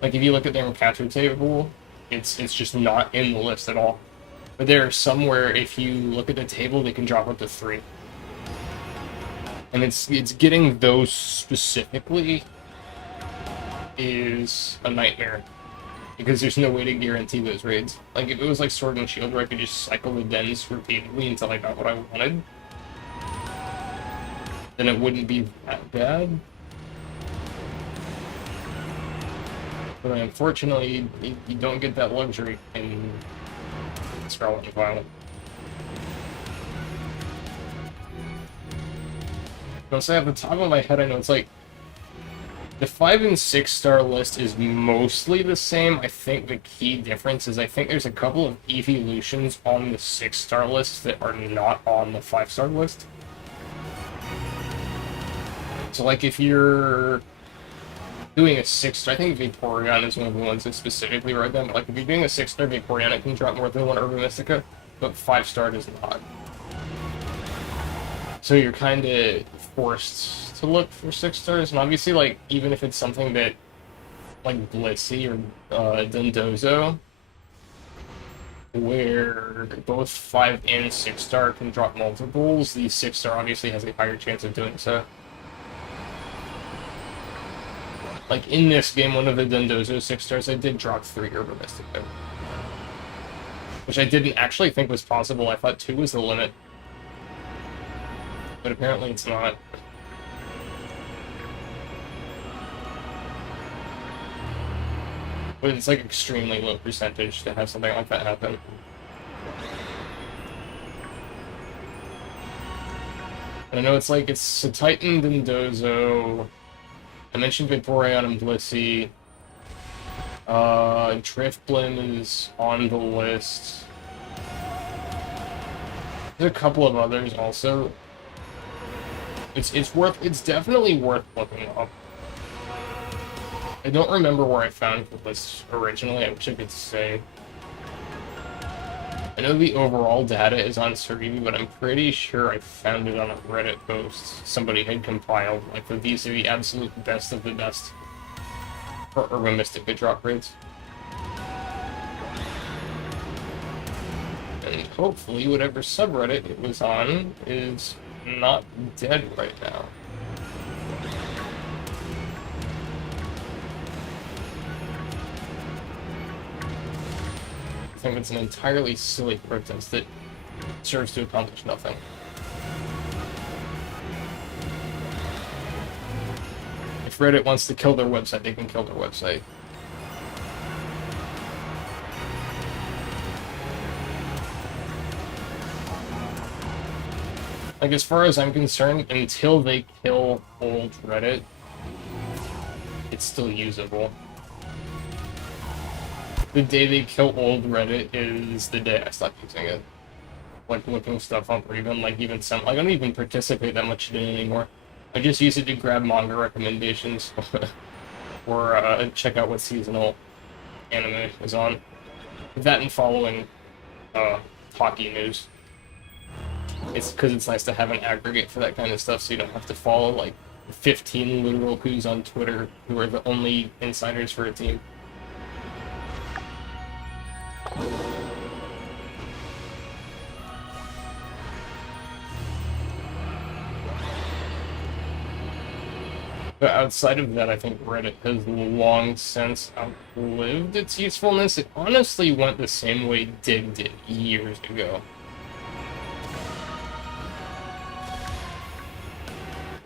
Like, if you look at their encounter table, it's just not in the list at all. But there are some where, if you look at the table, they can drop up to 3. And it's getting those specifically is a nightmare. Because there's no way to guarantee those raids. Like, if it was like Sword and Shield where I could just cycle the dens repeatedly until I got what I wanted, then it wouldn't be that bad. But unfortunately, you don't get that luxury in Scarlet and Violet. I'll say off the top of my head, I know it's like the 5 and 6 star list is mostly the same. I think the key difference is I think there's a couple of evolutions on the 6 star list that are not on the 5 star list. So like if you're doing a 6 star, I think Vaporeon is one of the ones that specifically wrote them. Like if you're doing a 6 star Vaporeon, it can drop more than 1 Urban Mystica, but 5 star does not. So you're kind of forced to look for 6 stars, and obviously, like, even if it's something that, like, Blissey or Dundozo, where both 5 and 6 star can drop multiples, the 6 star obviously has a higher chance of doing so. Like, in this game, one of the Dundozo 6 stars, I did drop 3 Urban Mystica. Which I didn't actually think was possible. I thought 2 was the limit. But apparently it's not. But it's like extremely low percentage to have something like that happen. And I know it's like, it's a Titan, Dundozo. I mentioned Vaporeon and Blissey. Driftblim is on the list. There's a couple of others also. It's definitely worth looking up. I don't remember where I found the list originally. I wish I could say. I know the overall data is on Cerebi, but I'm pretty sure I found it on a Reddit post somebody had compiled. Like, these are the absolute best of the best for Urban Mystica drop rates. And hopefully whatever subreddit it was on is not dead right now. I think it's an entirely silly protest that serves to accomplish nothing. If Reddit wants to kill their website, they can kill their website. Like, as far as I'm concerned, until they kill old Reddit, it's still usable. The day they kill old Reddit is the day I stop using it. Like, looking stuff up, or even, like, I don't even participate that much in it anymore. I just use it to grab manga recommendations, or check out what seasonal anime is on. That and following hockey news. It's because it's nice to have an aggregate for that kind of stuff, so you don't have to follow, like, 15 literal who's on Twitter who are the only insiders for a team. But outside of that, I think Reddit has long since outlived its usefulness. It honestly went the same way Dig did years ago.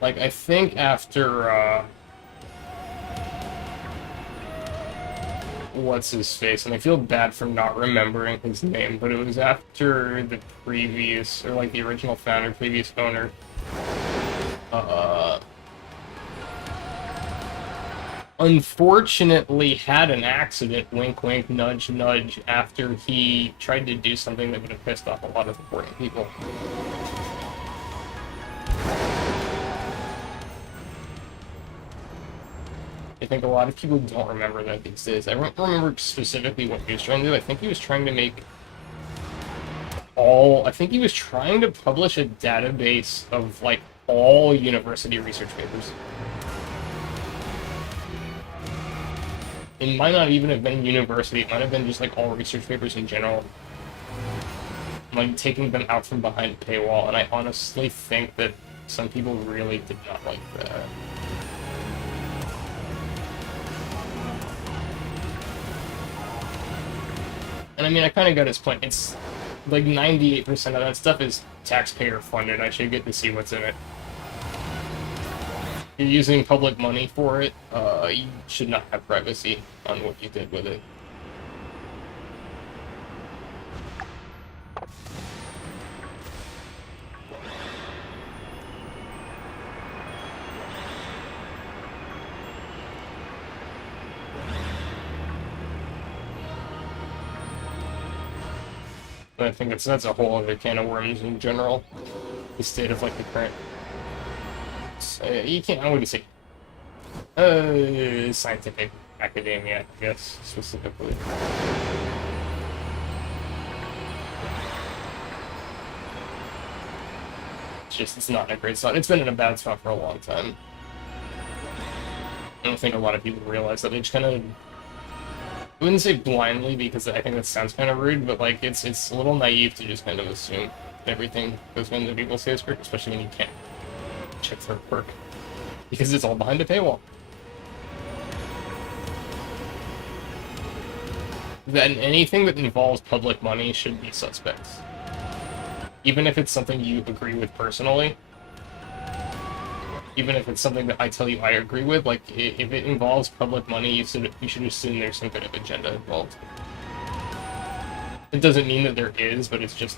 Like, I think after, what's his face? And I feel bad for not remembering his name, but it was after the previous, or like the original founder, previous owner, unfortunately had an accident, wink wink, nudge nudge, after he tried to do something that would have pissed off a lot of important people. I think a lot of people don't remember that these days. I don't remember specifically what he was trying to do. I think he was trying to I think he was trying to publish a database of, like, all university research papers. It might not even have been university, it might have been just, like, all research papers in general. Like, taking them out from behind a paywall, and I honestly think that some people really did not like that. And I mean, I kind of got his point. It's like 98% of that stuff is taxpayer funded. I should get to see what's in it. You're using public money for it, you should not have privacy on what you did with it. I think that's a whole other can of worms in general. The state of, like, the current... you can't... I wouldn't say... scientific academia, I guess, specifically. It's not in a great spot. It's been in a bad spot for a long time. I don't think a lot of people realize that. They just kind of... I wouldn't say blindly, because I think that sounds kind of rude, but, like, it's a little naive to just kind of assume everything goes into people say is correct, especially when you can't check their work, because it's all behind a paywall. Then anything that involves public money should be suspect. Even if it's something you agree with personally, even if it's something that I tell you I agree with, like, if it involves public money, you should assume there's some kind of agenda involved. It doesn't mean that there is, but it's just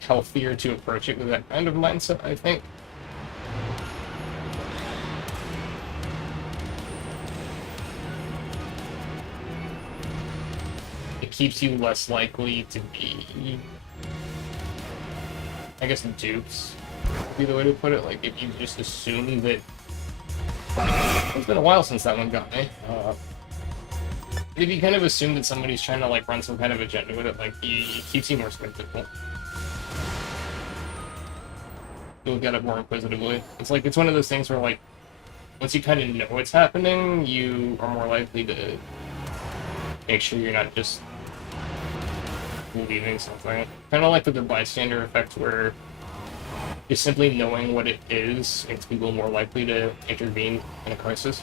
healthier to approach it with that kind of mindset, I think. keeps you less likely to be, I guess, dupes would be the way to put it. Like, if you just assume that it's been a while since that one got me. If you kind of assume that somebody's trying to like run some kind of agenda with it, like it keeps you more skeptical. You'll get it more inquisitively. It's like it's one of those things where like once you kind of know what's happening, you are more likely to make sure you're not just believing something. Kind of like with the bystander effect, where just simply knowing what it is makes people more likely to intervene in a crisis.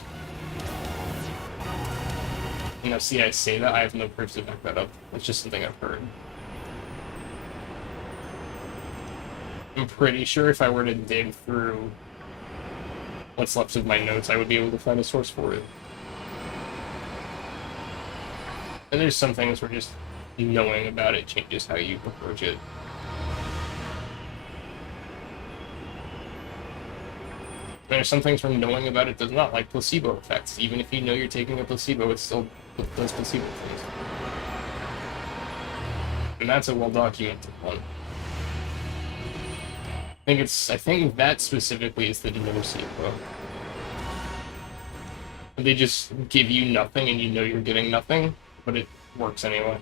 You know, see, I say that, I have no proof to back that up. It's just something I've heard. I'm pretty sure if I were to dig through what's left of my notes, I would be able to find a source for it. And there's some things where just knowing about it changes how you approach it. There's some things from knowing about it does not, like placebo effects. Even if you know you're taking a placebo, it still does placebo things. And that's a well-documented one. I think that specifically is the nocebo. They just give you nothing and you know you're getting nothing, but it works anyway.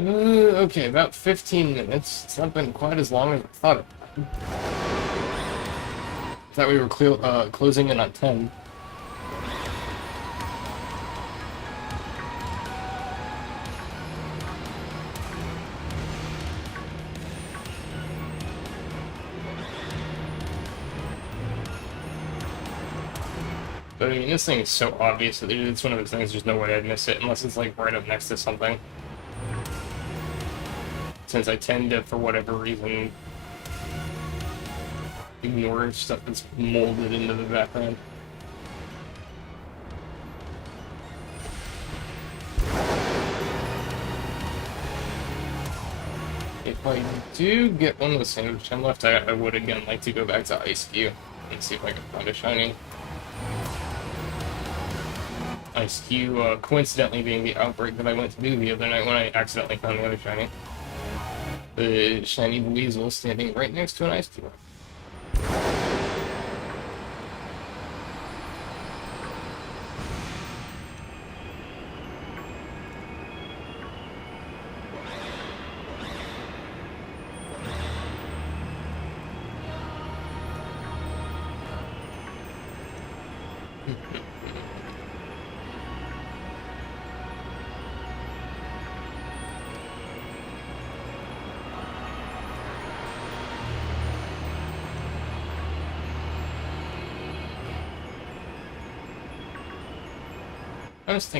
Okay, about 15 minutes. It's not been quite as long as I thought it would. I thought we were closing in on 10. But I mean, this thing is so obvious that it's one of those things, there's no way I'd miss it unless it's like right up next to something. Since I tend to, for whatever reason, ignore stuff that's molded into the background. If I do get one of the sandwich time left, I would again like to go back to Ice Cube and see if I can find a shiny. Ice Cube, coincidentally being the outbreak that I went to do the other night when I accidentally found the other shiny. The shiny weasel standing right next to an ice cube.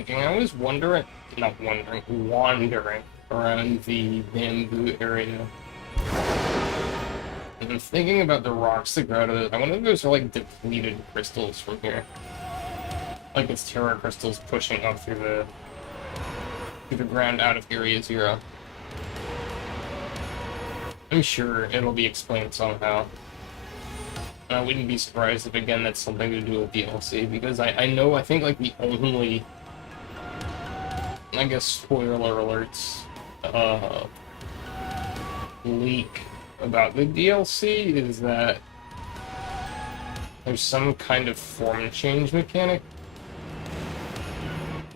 I was wandering around the bamboo area. And I'm thinking about the rocks that grow out of it. I wonder if those are like depleted crystals from here. Like it's terra crystals pushing up through the ground out of Area 0. I'm sure it'll be explained somehow. And I wouldn't be surprised if, again, that's something to do with DLC, because I think, like, the only, I guess, spoiler alerts, leak about the DLC is that there's some kind of form change mechanic.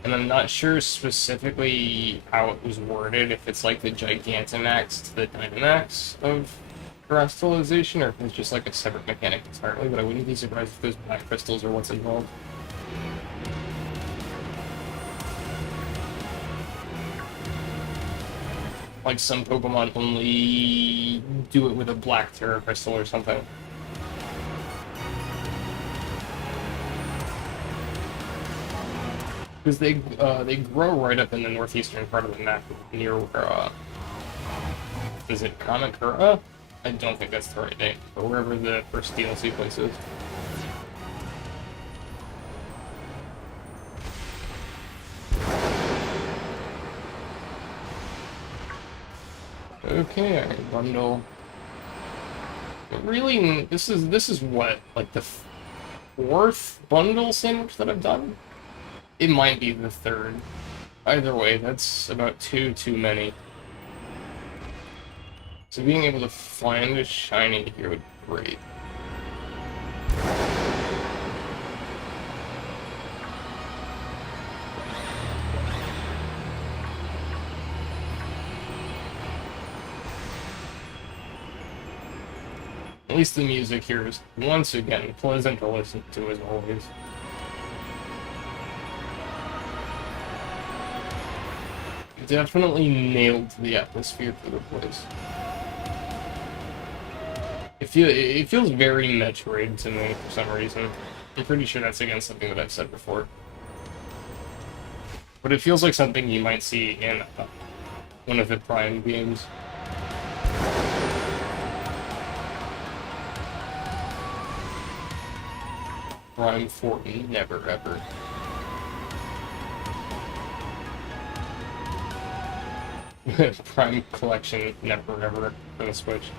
And I'm not sure specifically how it was worded, if it's like the Gigantamax to the Dynamax of crystallization, or if it's just like a separate mechanic entirely, but I wouldn't be surprised if those black crystals are what's involved. Like some Pokemon only do it with a black Terra Crystal or something. Because they grow right up in the northeastern part of the map near where, is it Kamakura? I don't think that's the right name, but wherever the first DLC place is. Okay, Iron Bundle. But really, this is what, like the fourth bundle sandwich that I've done? It might be the third. Either way, that's about two too many. So being able to find a shiny here would be great. At least the music here is, once again, pleasant to listen to as always. Definitely nailed the atmosphere for the place. It feels very Metroid to me for some reason. I'm pretty sure that's against something that I've said before. But it feels like something you might see in one of the Prime games. Prime 40, never ever. Prime Collection, never ever for the Switch.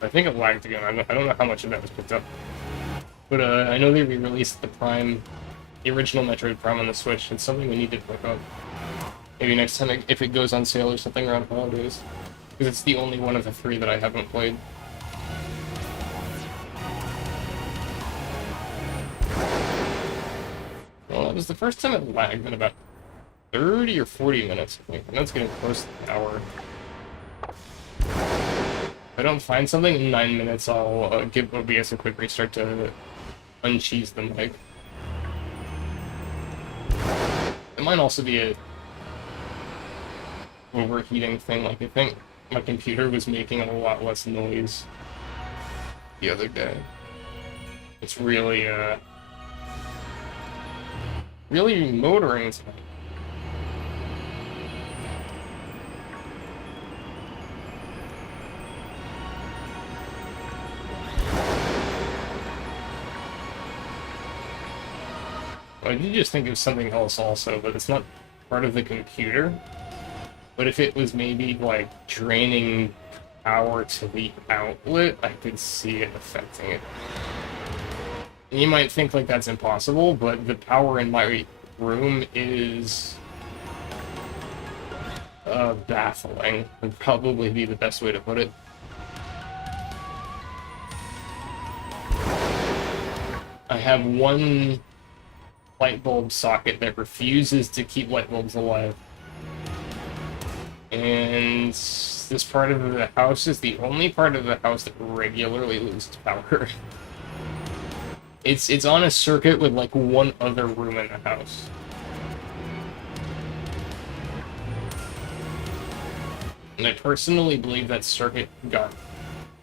I think it lagged again. I don't know how much of that was picked up. But I know they re-released the original Metroid Prime on the Switch. It's something we need to pick up. Maybe next time if it goes on sale or something around holidays. Because it's the only one of the three that I haven't played. Well, it was the first time it lagged in about 30 or 40 minutes, I think. And that's getting close to an hour. If I don't find something in 9 minutes, I'll give OBS a quick restart to uncheese the mic. It might also be a overheating thing. Like, I think my computer was making a lot less noise the other day. It's really, really motoring tonight. I did just think of something else also, but it's not part of the computer. But if it was maybe, like, draining power to the outlet, I could see it affecting it. And you might think, like, that's impossible, but the power in my room is baffling. Would probably be the best way to put it. I have one light bulb socket that refuses to keep light bulbs alive. And this part of the house is the only part of the house that regularly loses power. It's on a circuit with like one other room in the house. And I personally believe that circuit got...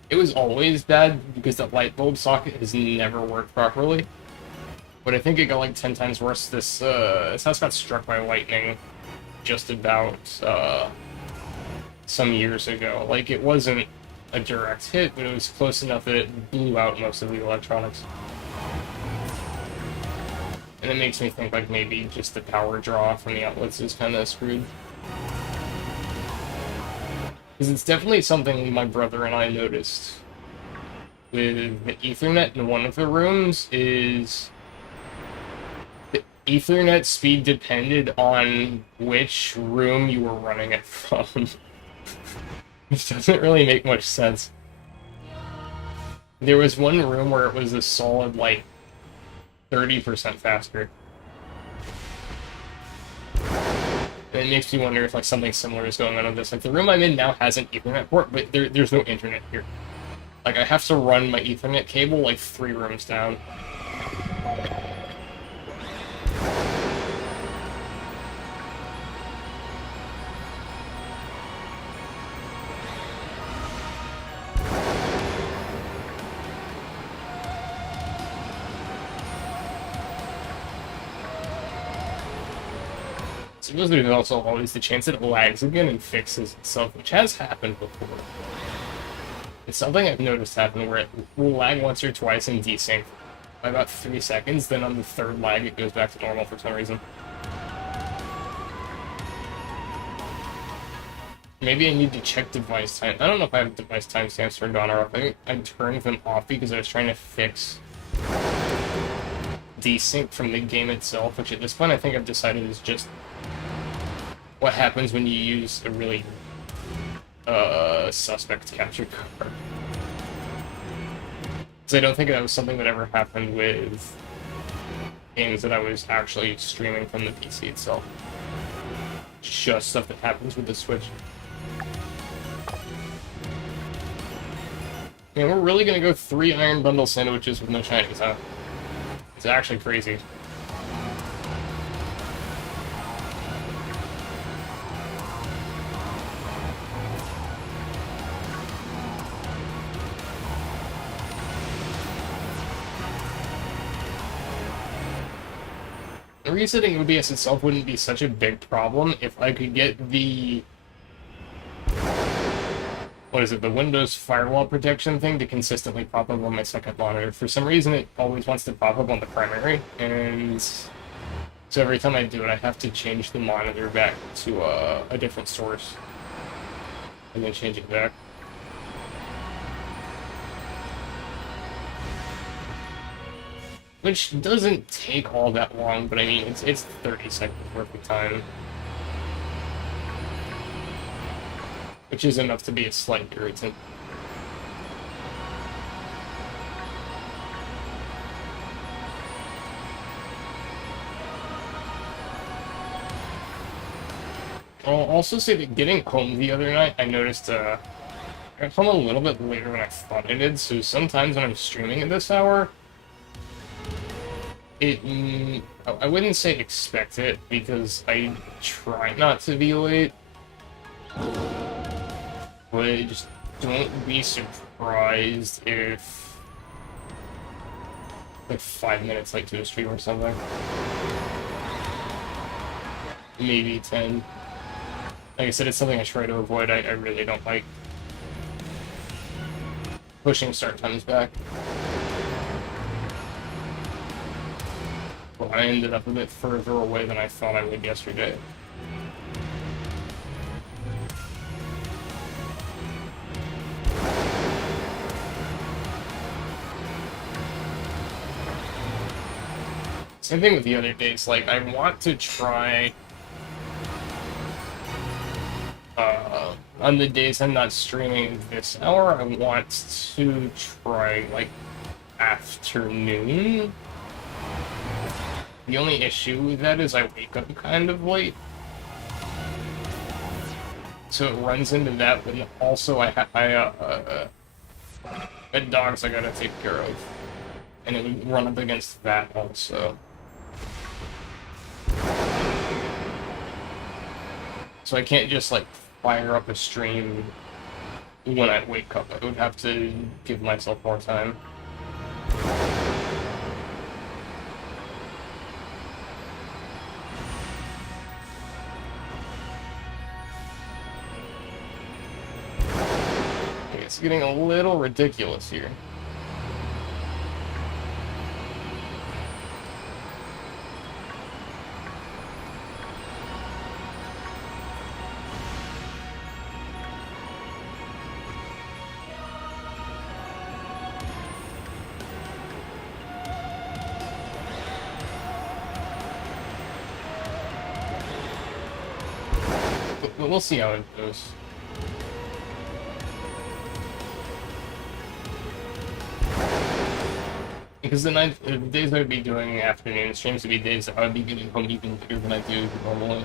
It was always bad because the light bulb socket has never worked properly. But I think it got like 10 times worse. This house got struck by lightning just about some years ago. Like, it wasn't a direct hit, but it was close enough that it blew out most of the electronics. And it makes me think like maybe just the power draw from the outlets is kind of screwed. Because it's definitely something my brother and I noticed with the Ethernet in one of the rooms is... Ethernet speed depended on which room you were running it from. Which doesn't really make much sense. There was one room where it was a solid, like, 30% faster. And it makes me wonder if, like, something similar is going on with this. Like, the room I'm in now has an Ethernet port, but there's no internet here. Like, I have to run my Ethernet cable, like, 3 rooms down. suppose there's also always the chance that it lags again and fixes itself, which has happened before. It's something I've noticed happen where it will lag once or twice in desync by about 3 seconds, then on the third lag it goes back to normal for some reason. Maybe I need to check device time. I don't know if I have device timestamps turned on or off. I think I turned them off because I was trying to fix desync from the game itself, which at this point I think I've decided is just what happens when you use a really suspect capture card. Because I don't think that was something that ever happened with games that I was actually streaming from the PC itself. Just stuff that happens with the Switch. Man, we're really gonna go 3 Iron Bundle sandwiches with no shinies, huh? It's actually crazy. Resetting OBS itself wouldn't be such a big problem if I could get the... what is it, the Windows firewall protection thing to consistently pop up on my second monitor. For some reason, it always wants to pop up on the primary, and so every time I do it, I have to change the monitor back to a different source, and then change it back. Which doesn't take all that long, but I mean, it's 30 seconds worth of time. Which is enough to be a slight irritant. I'll also say that getting home the other night, I noticed I got home a little bit later than I thought I did, so sometimes when I'm streaming at this hour, I wouldn't say expect it, because I try not to be late. But just don't be surprised if like 5 minutes late to a stream or something. Maybe 10. Like I said, it's something I try to avoid. I really don't like pushing start times back. Well, I ended up a bit further away than I thought I would yesterday. Same thing with the other days, like, I want to try, on the days I'm not streaming this hour, I want to try, like, afternoon. The only issue with that is I wake up kind of late. So it runs into that, but also I got dogs I gotta take care of. And it would run up against that also. So I can't just, like, fire up a stream when I wake up. I would have to give myself more time. It's getting a little ridiculous here. But we'll see how it goes. Because the days I would be doing afternoon streams would be days that I would be getting home even later than I do normally.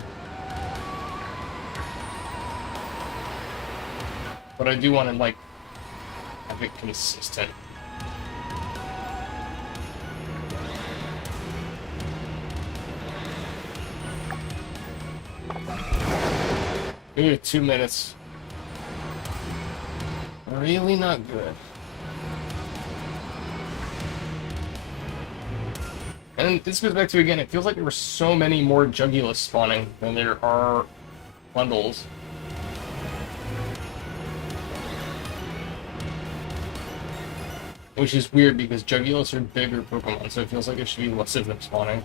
But I do want to, like, have it consistent. Ooh, 2 minutes. Really not good. And this goes back to, again, it feels like there were so many more Jugulis spawning than there are bundles. Which is weird because Jugulis are bigger Pokemon, so it feels like there should be less of them spawning.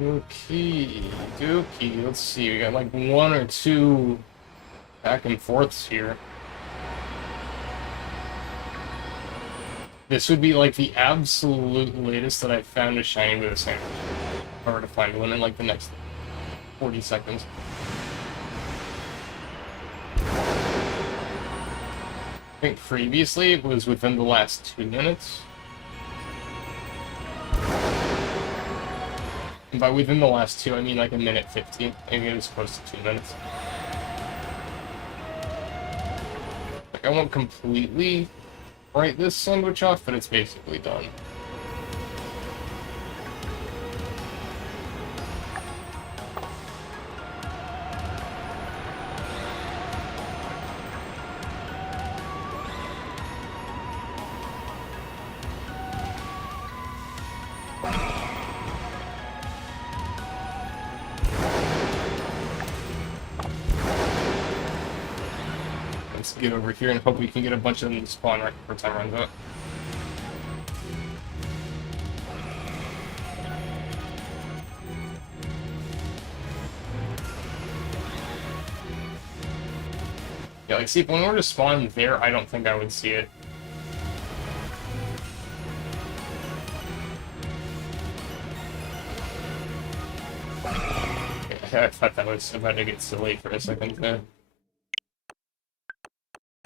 Okay, dokie, let's see, we got like one or two back and forths here. This would be like the absolute latest that I found a shiny with a sandwich. If I were to find one in like the next 40 seconds. I think previously it was within the last 2 minutes. And by within the last 2, I mean like a minute 15. I think it was close to 2 minutes. Like, I won't completely write this sandwich off, but it's basically done. Let's get over here and hope we can get a bunch of them to spawn right before time runs out. Yeah, like, see, if one were to spawn there, I don't think I would see it. Yeah, I thought that was about to get silly for a second there.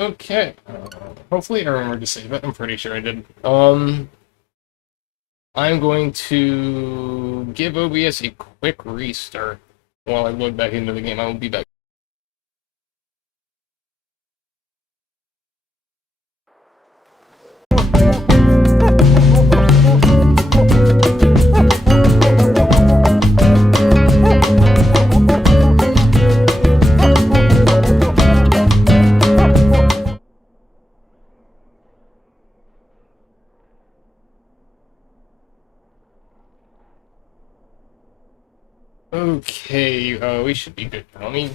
Okay, hopefully I remembered to save it. I'm pretty sure I did. I'm going to give OBS a quick restart while I load back into the game. I will be back. Okay, we should be good now. Let me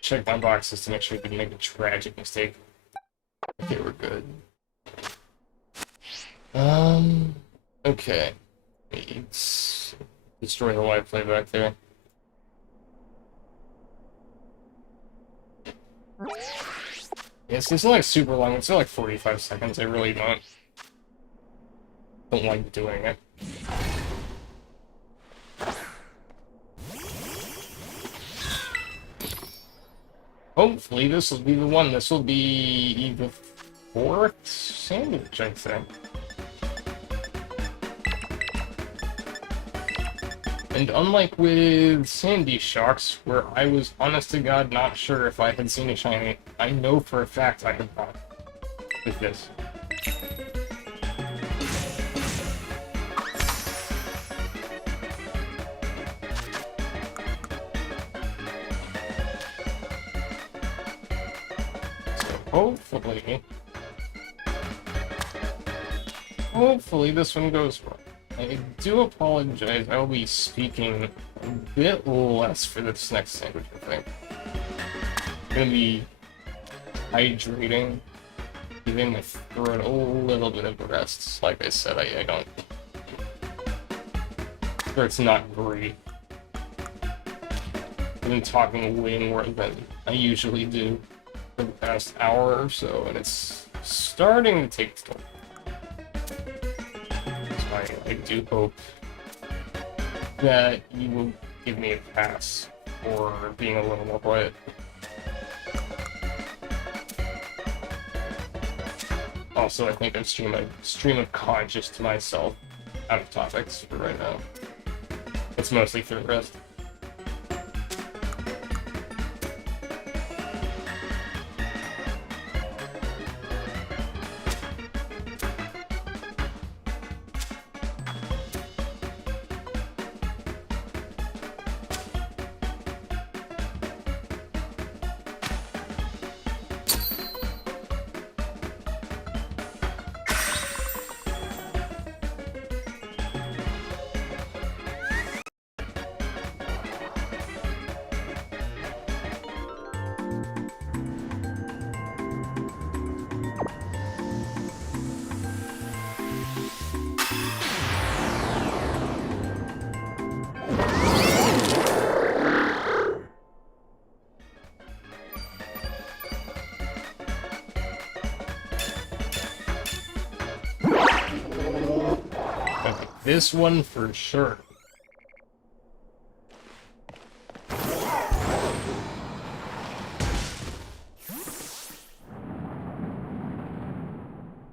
check my boxes to make sure we didn't make a tragic mistake. Okay, we're good. Okay. Let's destroy the live play back there. Yeah, it's not like super long, it's like 45 seconds. I really don't like doing it. Hopefully this will be the one. This will be the 4th sandwich, I think. And unlike with Sandy Shocks, where I was honest to God not sure if I had seen a shiny, I know for a fact I had not with this. Hopefully this one goes well. I do apologize, I will be speaking a bit less for this next sandwich, I think. I'm gonna be hydrating, giving my throat a little bit of a rest. Like I said, I don't... Throat's not great. I've been talking way more than I usually do for the past hour or so, and it's starting to take toll. So I do hope that you will give me a pass for being a little more quiet. Also, I think I'm stream of conscious to myself out of topics for right now. It's mostly through rest. This one for sure.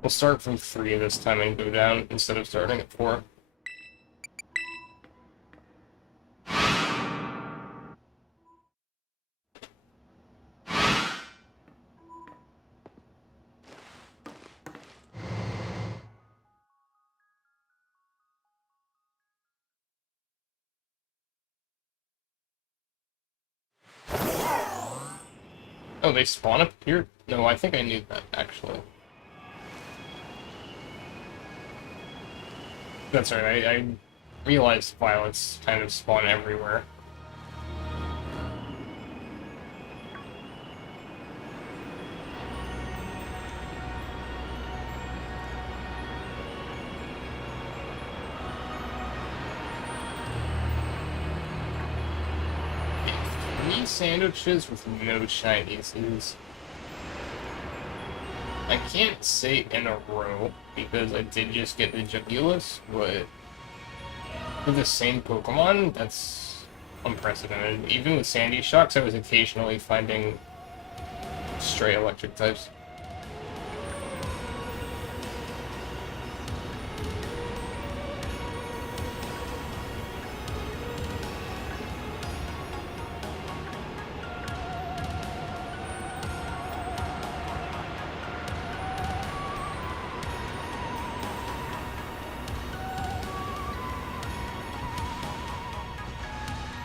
We'll start from 3 this time and go down instead of starting at 4. Oh, they spawn up here? No, I think I knew that, actually. That's right, I realized violets kind of spawn everywhere. Sandwiches with no shinies is... I can't say in a row, because I did just get the Jugulis, but for the same Pokemon, that's unprecedented. Even with Sandy Shocks, I was occasionally finding stray electric types.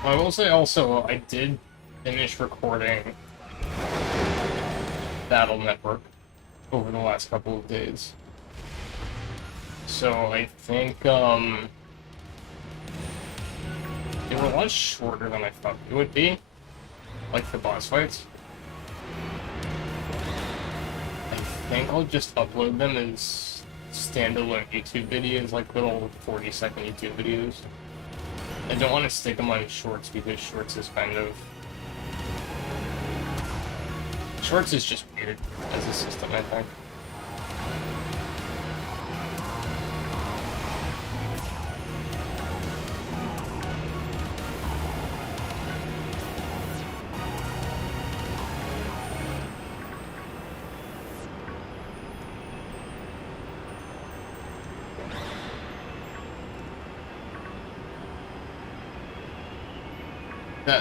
I will say also, I did finish recording Battle Network over the last couple of days. So I think, they were a lot shorter than I thought they would be, like the boss fights. I think I'll just upload them as standalone YouTube videos, like little 40-second YouTube videos. I don't want to stick them on shorts because shorts is kind of... Shorts is just weird as a system, I think.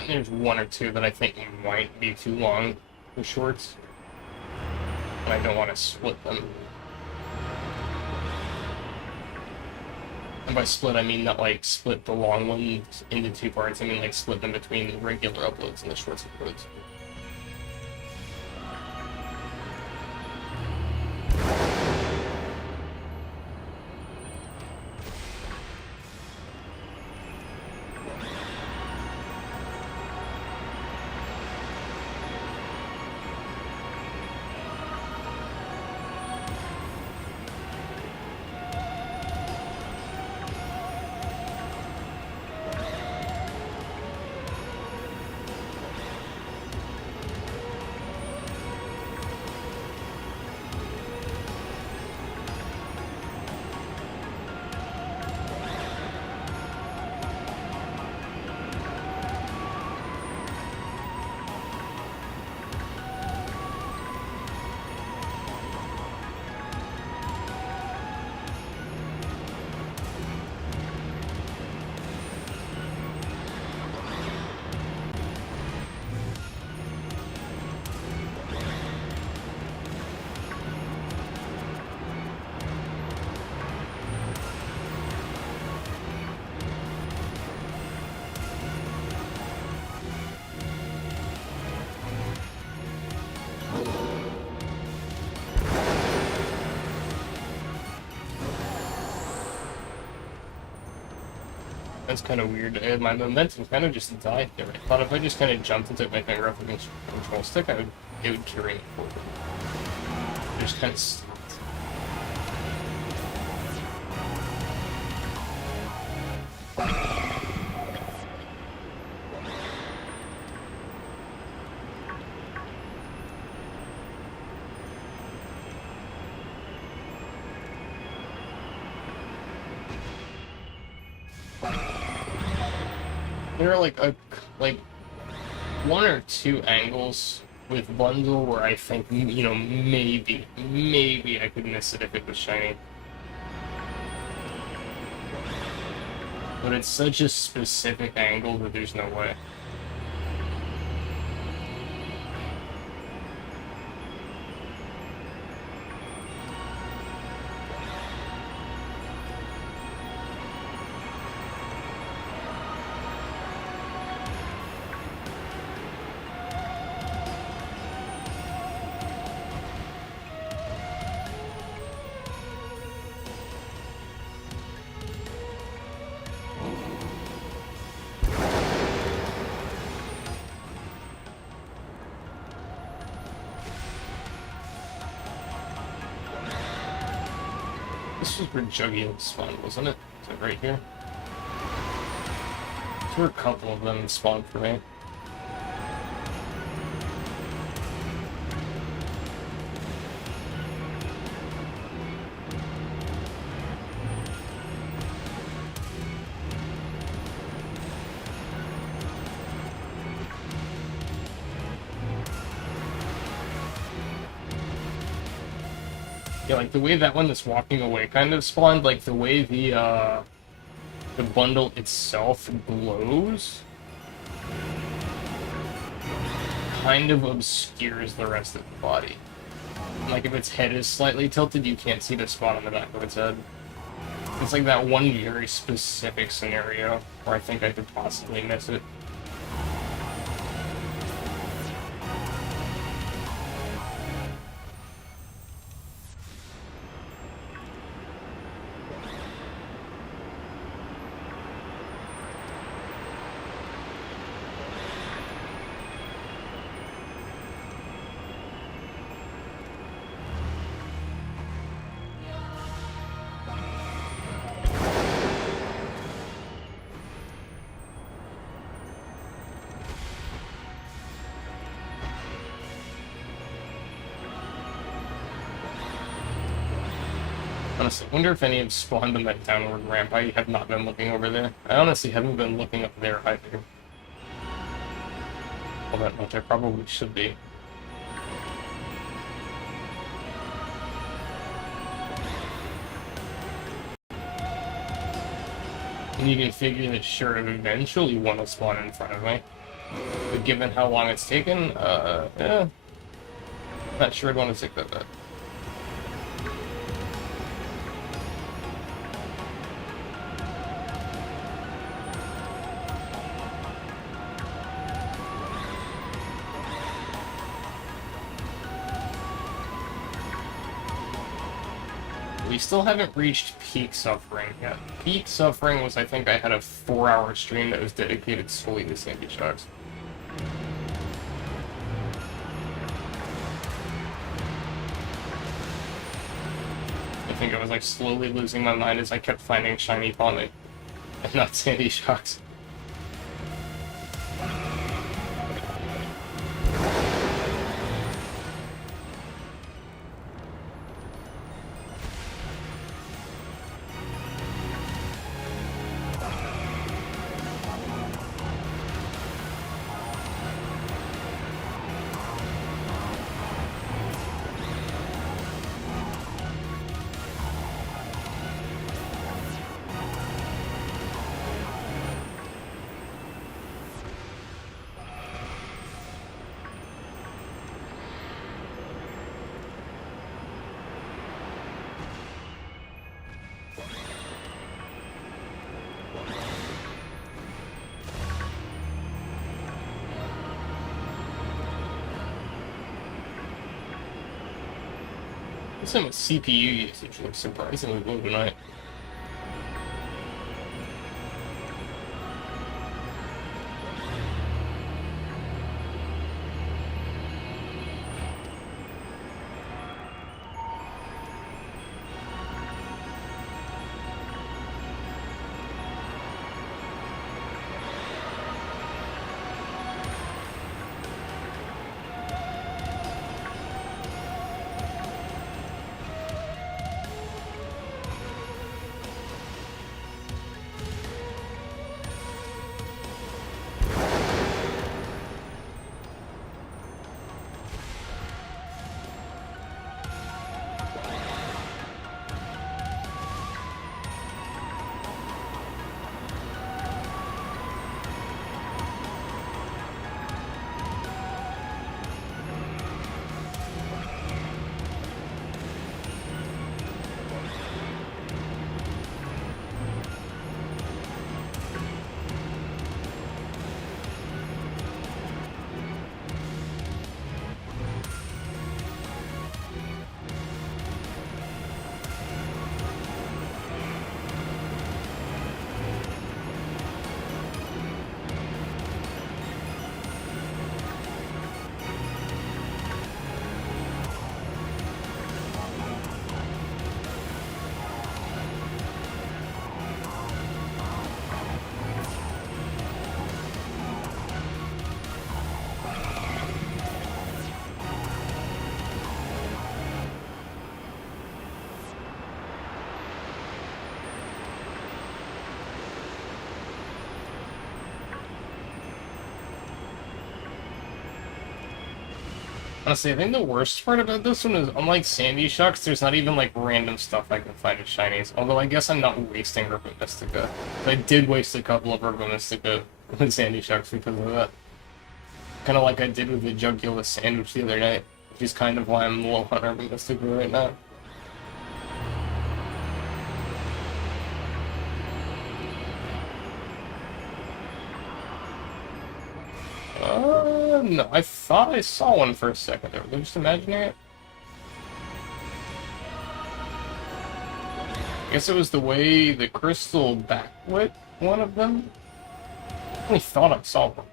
There's 1 or 2 that I think might be too long for shorts, and I don't want to split them. And by split, I mean not like split the long ones into 2 parts, I mean like split them between the regular uploads and the shorts uploads. That's kind of weird. My momentum kind of just died there. I thought if I just kind of jumped and took my finger off against the control stick, it would carry me forward. It just kind of stopped. There are like one or two angles with bundle where I think, you know, maybe I could miss it if it was shiny. But it's such a specific angle that there's no way. This was where Jugulis spawned, wasn't it? Is it right here? There were a couple of them spawned for me. Yeah, like the way that one that's walking away kind of spawned, like the way the bundle itself glows kind of obscures the rest of the body. Like if its head is slightly tilted, you can't see the spot on the back of its head. It's like that one very specific scenario where I think I could possibly miss it. Honestly, I wonder if any have spawned on that downward ramp. I have not been looking over there. I honestly haven't been looking up there either. All that much I probably should be. And you can figure that sure, eventually one will spawn in front of me. But given how long it's taken, yeah. Not sure I'd want to take that bet. We still haven't reached peak suffering yet. Peak suffering was, I think, I had a 4-hour stream that was dedicated solely to Sandy Shocks. I think I was like slowly losing my mind as I kept finding shiny Polly and not Sandy Shocks. Some CPU usage looks surprisingly low tonight. Honestly, I think the worst part about this one is, unlike Sandy Shocks, there's not even, like, random stuff I can find in shinies. Although I guess I'm not wasting Herba Mystica. I did waste a couple of Herba Mystica with Sandy Shocks because of that. Kind of like I did with the Jugulis sandwich the other night, which is kind of why I'm low on Herba Mystica right now. No, I thought I saw one for a second there. Was I just imagining it? I guess it was the way the crystal backlit one of them. I only thought I saw one.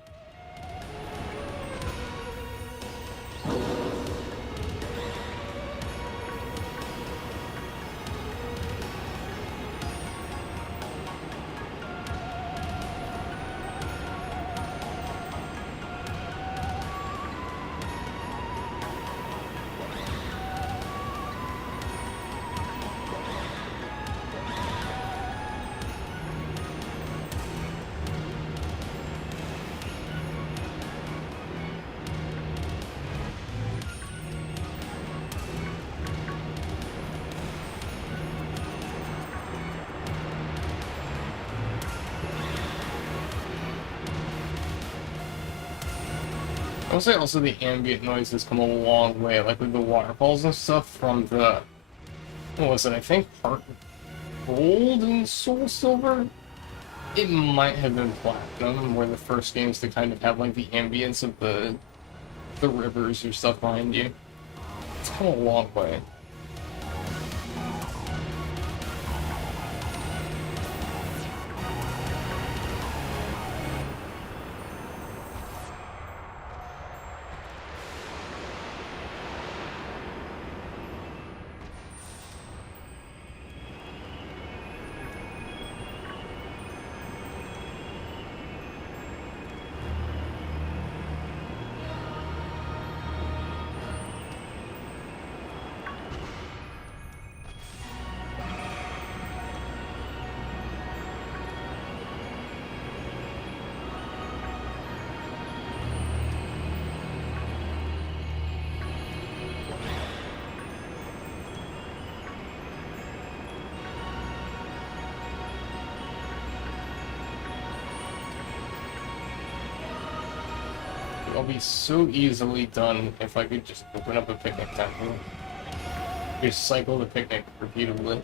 I would say also the ambient noise has come a long way, like with the waterfalls and stuff from the, what was it, I think Heart Gold and Soul Silver? It might have been Platinum, were the first games to kind of have like the ambience of the rivers or stuff behind you. It's come a long way. I'll be so easily done if I could just open up a picnic temple. Just cycle the picnic repeatedly.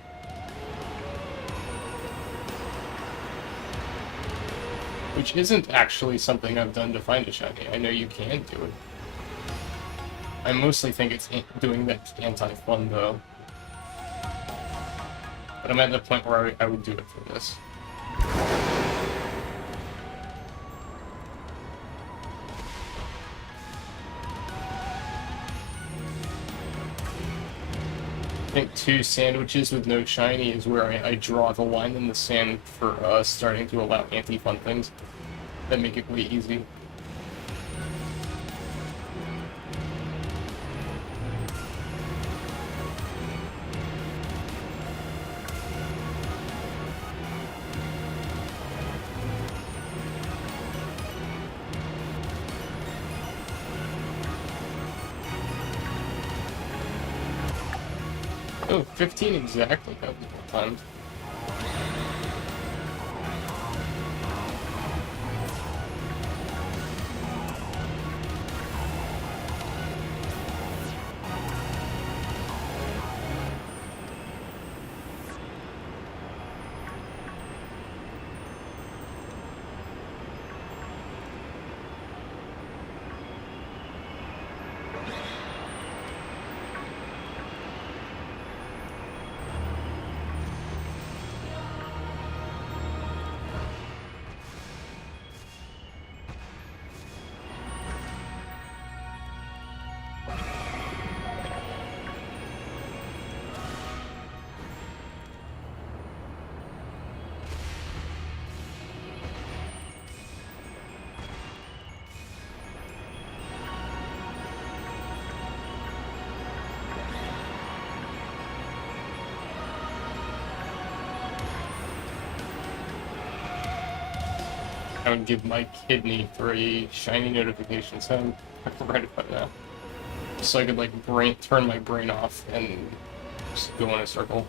Which isn't actually something I've done to find a shiny. I know you can do it. I mostly think it's doing that anti-fun though. But I'm at the point where I would do it for this. I think 2 sandwiches with no shiny is where I draw the line in the sand for starting to allow anti-fun things that make it way easy. Oh, 15 exactly, that was well timed. I would give my kidney for a shiny notification, so I'm right about that. so I could like turn my brain off and just go in a circle.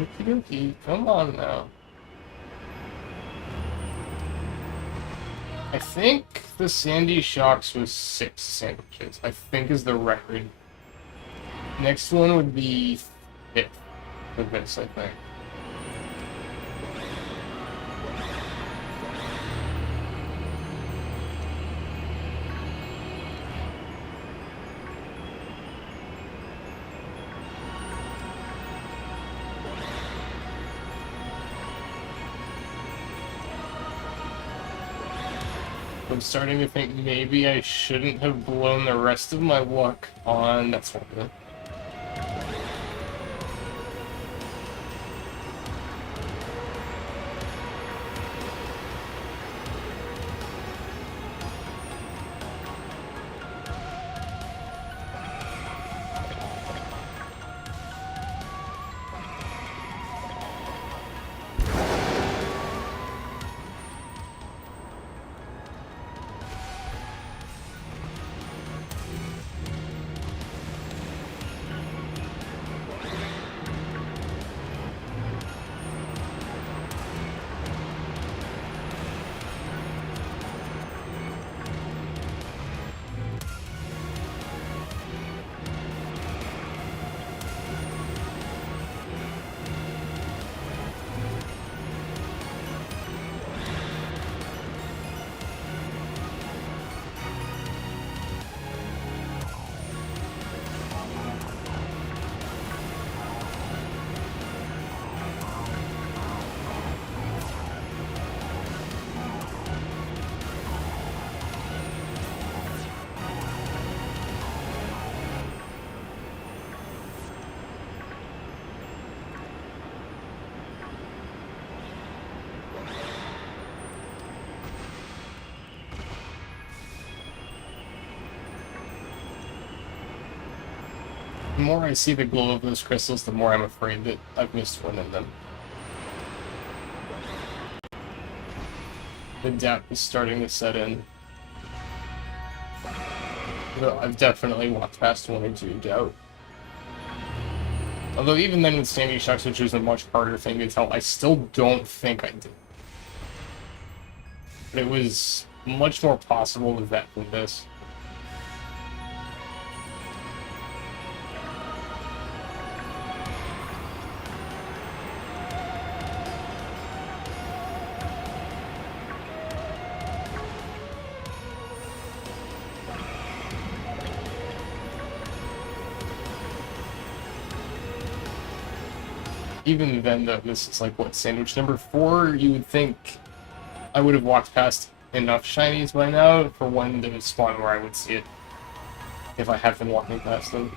Okie dokie, come on now. I think the Sandy Shocks was 6 sandwiches, I think is the record. Next one would be 5th for this, I think. I'm starting to think maybe I shouldn't have blown the rest of my luck on... That's not good. The more I see the glow of those crystals, the more I'm afraid that I've missed one of them. The doubt is starting to set in. Though I've definitely walked past 1 or 2 doubt. Although even then with Sandy Shocks, which was a much harder thing to tell, I still don't think I did. But it was much more possible with that than this. Even then, though, this is like, what, sandwich number 4? You would think I would have walked past enough shinies by now for one to spawn where I would see it if I had been walking past them.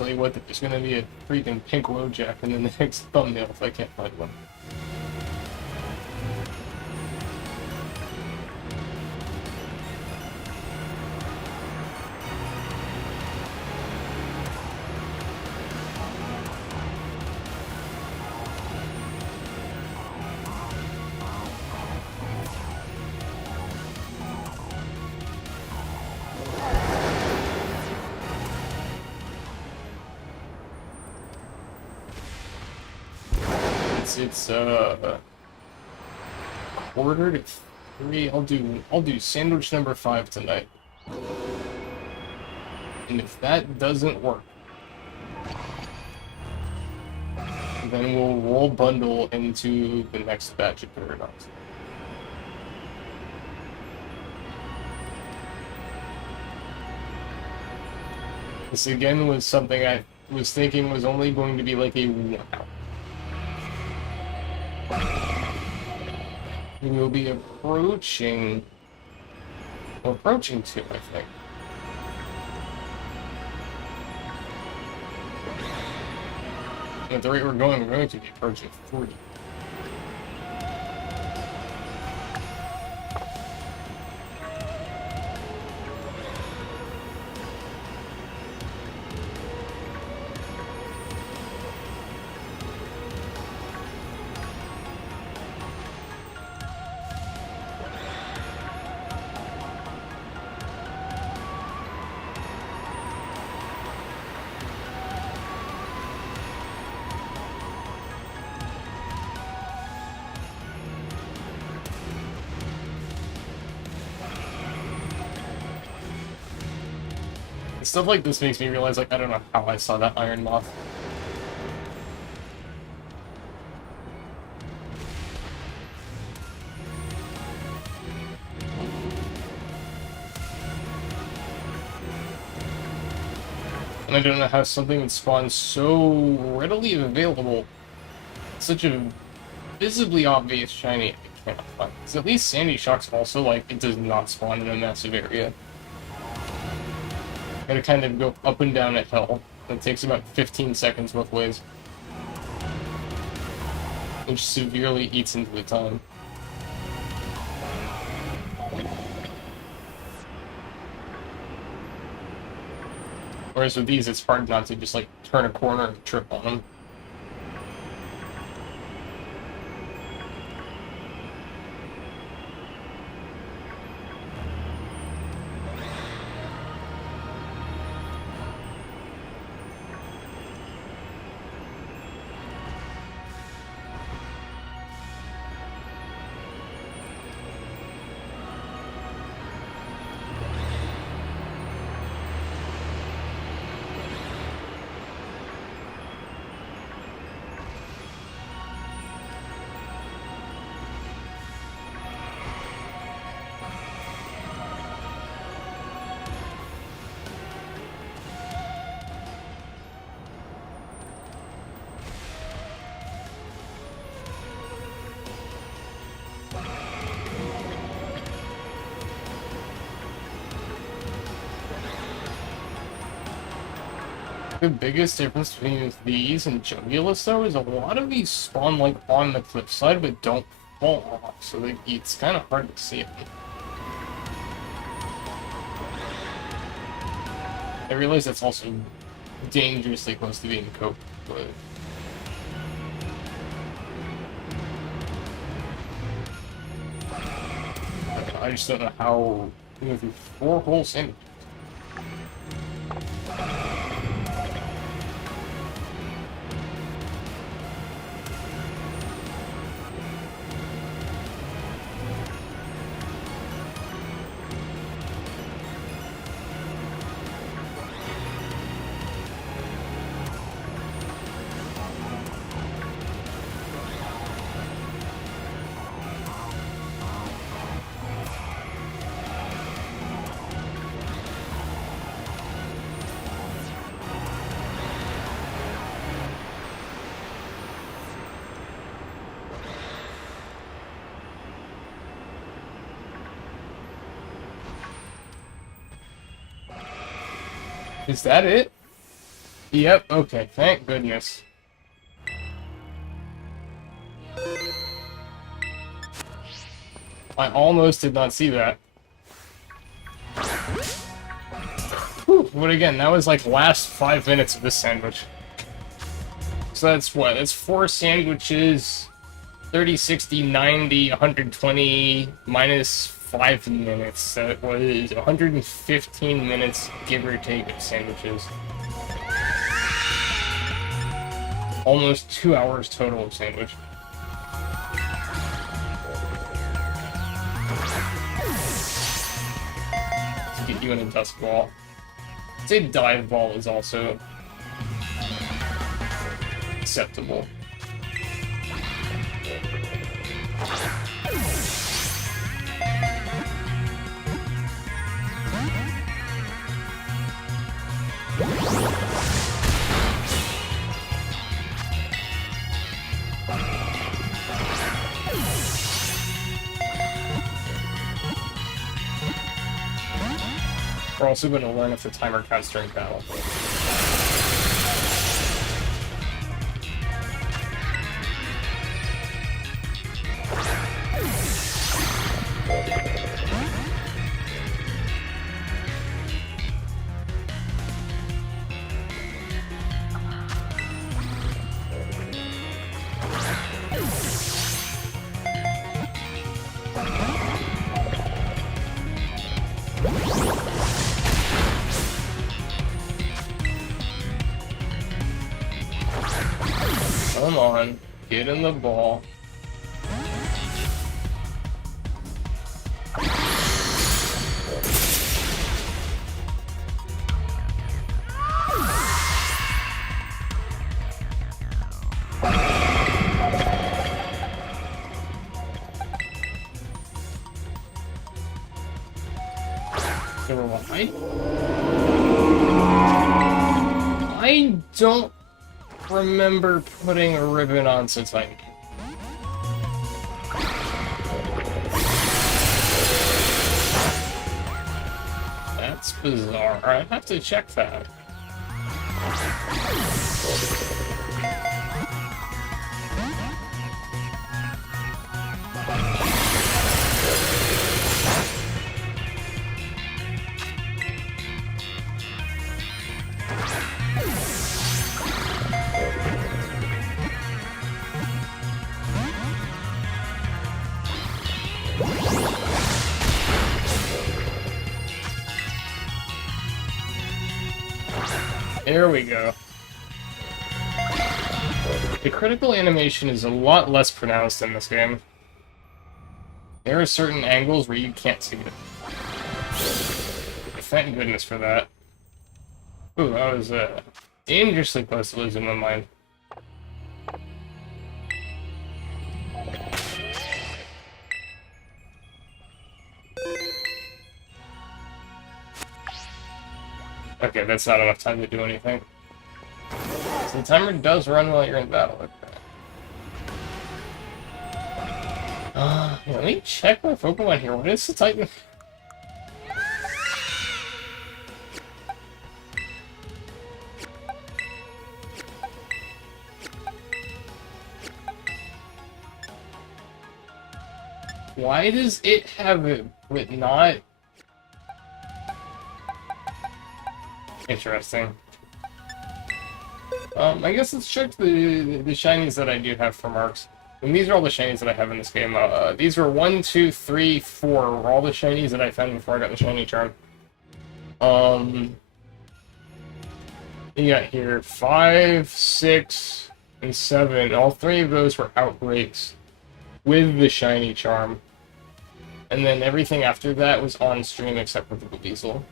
tell you what, there's gonna be a freaking pink LoJack in the next thumbnail if I can't find one. It's quarter to 3. I'll do sandwich number 5 tonight. And if that doesn't work, then we'll roll bundle into the next batch of Paradox. This again was something I was thinking was only going to be like a 1 hour. We will be approaching 2, I think. And at the rate we're going to be approaching 40. Stuff like this makes me realize, like, I don't know how I saw that Iron Moth. And I don't know how something would spawn so readily available. Such a visibly obvious shiny I cannot find. Because at least Sandy Shock's also, like, it does not spawn in a massive area. Gotta kind of go up and down a hill. It takes about 15 seconds both ways. Which severely eats into the time. Whereas with these, it's hard not to just, like, turn a corner and trip on them. The biggest difference between these and Jugulis, though, is a lot of these spawn, like, on the cliffside, but don't fall off, so it's kind of hard to see them. I realize that's also dangerously close to being coped, but... I just don't know how... You know, through 4 whole sandwiches. Is that it? Yep, okay, thank goodness. I almost did not see that. Whew, but again, that was like last 5 minutes of this sandwich. So that's what? That's 4 sandwiches, 30, 60, 90, 120, minus 5 minutes. That was 115 minutes, give or take, of sandwiches. Almost 2 hours total of sandwich. To get you in a dust ball. I'd say dive ball is also acceptable. We're also going to learn if the timer counts during battle. Come on, get in the ball. Number one, I don't remember putting a ribbon on since I... That's bizarre. I have to check that. There we go. The critical animation is a lot less pronounced in this game. There are certain angles where you can't see it. Thank goodness for that. Ooh, I was dangerously close to losing my mind. Okay, that's not enough time to do anything. So the timer does run while you're in battle. Okay. Let me check my Pokemon here. What is the Titan? Why does it have it with not... Interesting. I guess let's check the shinies that I do have from Arcs. And these are all the shinies that I have in this game. These were 1, 2, 3, 4 were all the shinies that I found before I got the shiny charm. You got here 5, 6, and 7. All 3 of those were outbreaks with the shiny charm. And then everything after that was on stream except for the Diesel.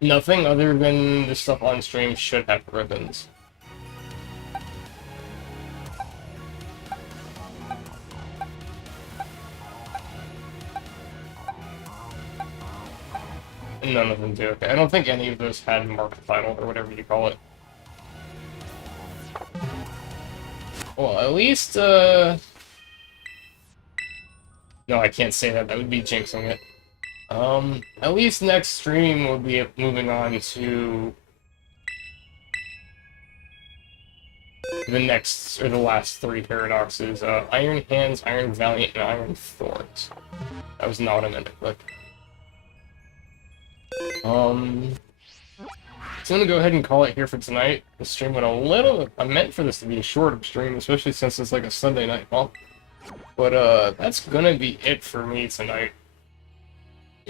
Nothing other than the stuff on stream should have ribbons. None of them do. Okay, I don't think any of those had marked title or whatever you call it. Well, at least, No, I can't say that. That would be jinxing it. At least next stream will be moving on to the next, or the last three paradoxes. Iron Hands, Iron Valiant, and Iron Thorns. That was not what I meant to click. So I'm gonna go ahead and call it here for tonight. The stream went a little... I meant for this to be a shorter stream, especially since it's like a Sunday night, huh? But, that's gonna be it for me tonight.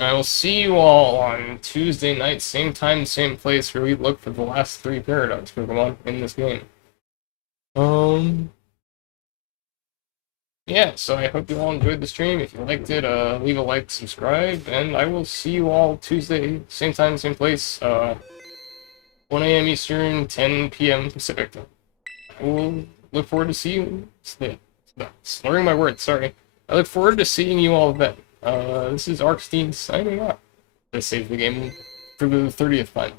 I will see you all on Tuesday night, same time, same place, where we look for the last three Paradox Pokemon in this game. Yeah, so I hope you all enjoyed the stream. If you liked it, leave a like, subscribe, and I will see you all Tuesday, same time, same place, 1 a.m. Eastern, 10 p.m. Pacific. I will look forward to seeing you... Slurring my words, sorry. I look forward to seeing you all then. This is Arkstein signing off. Let's save the game for the 30th time.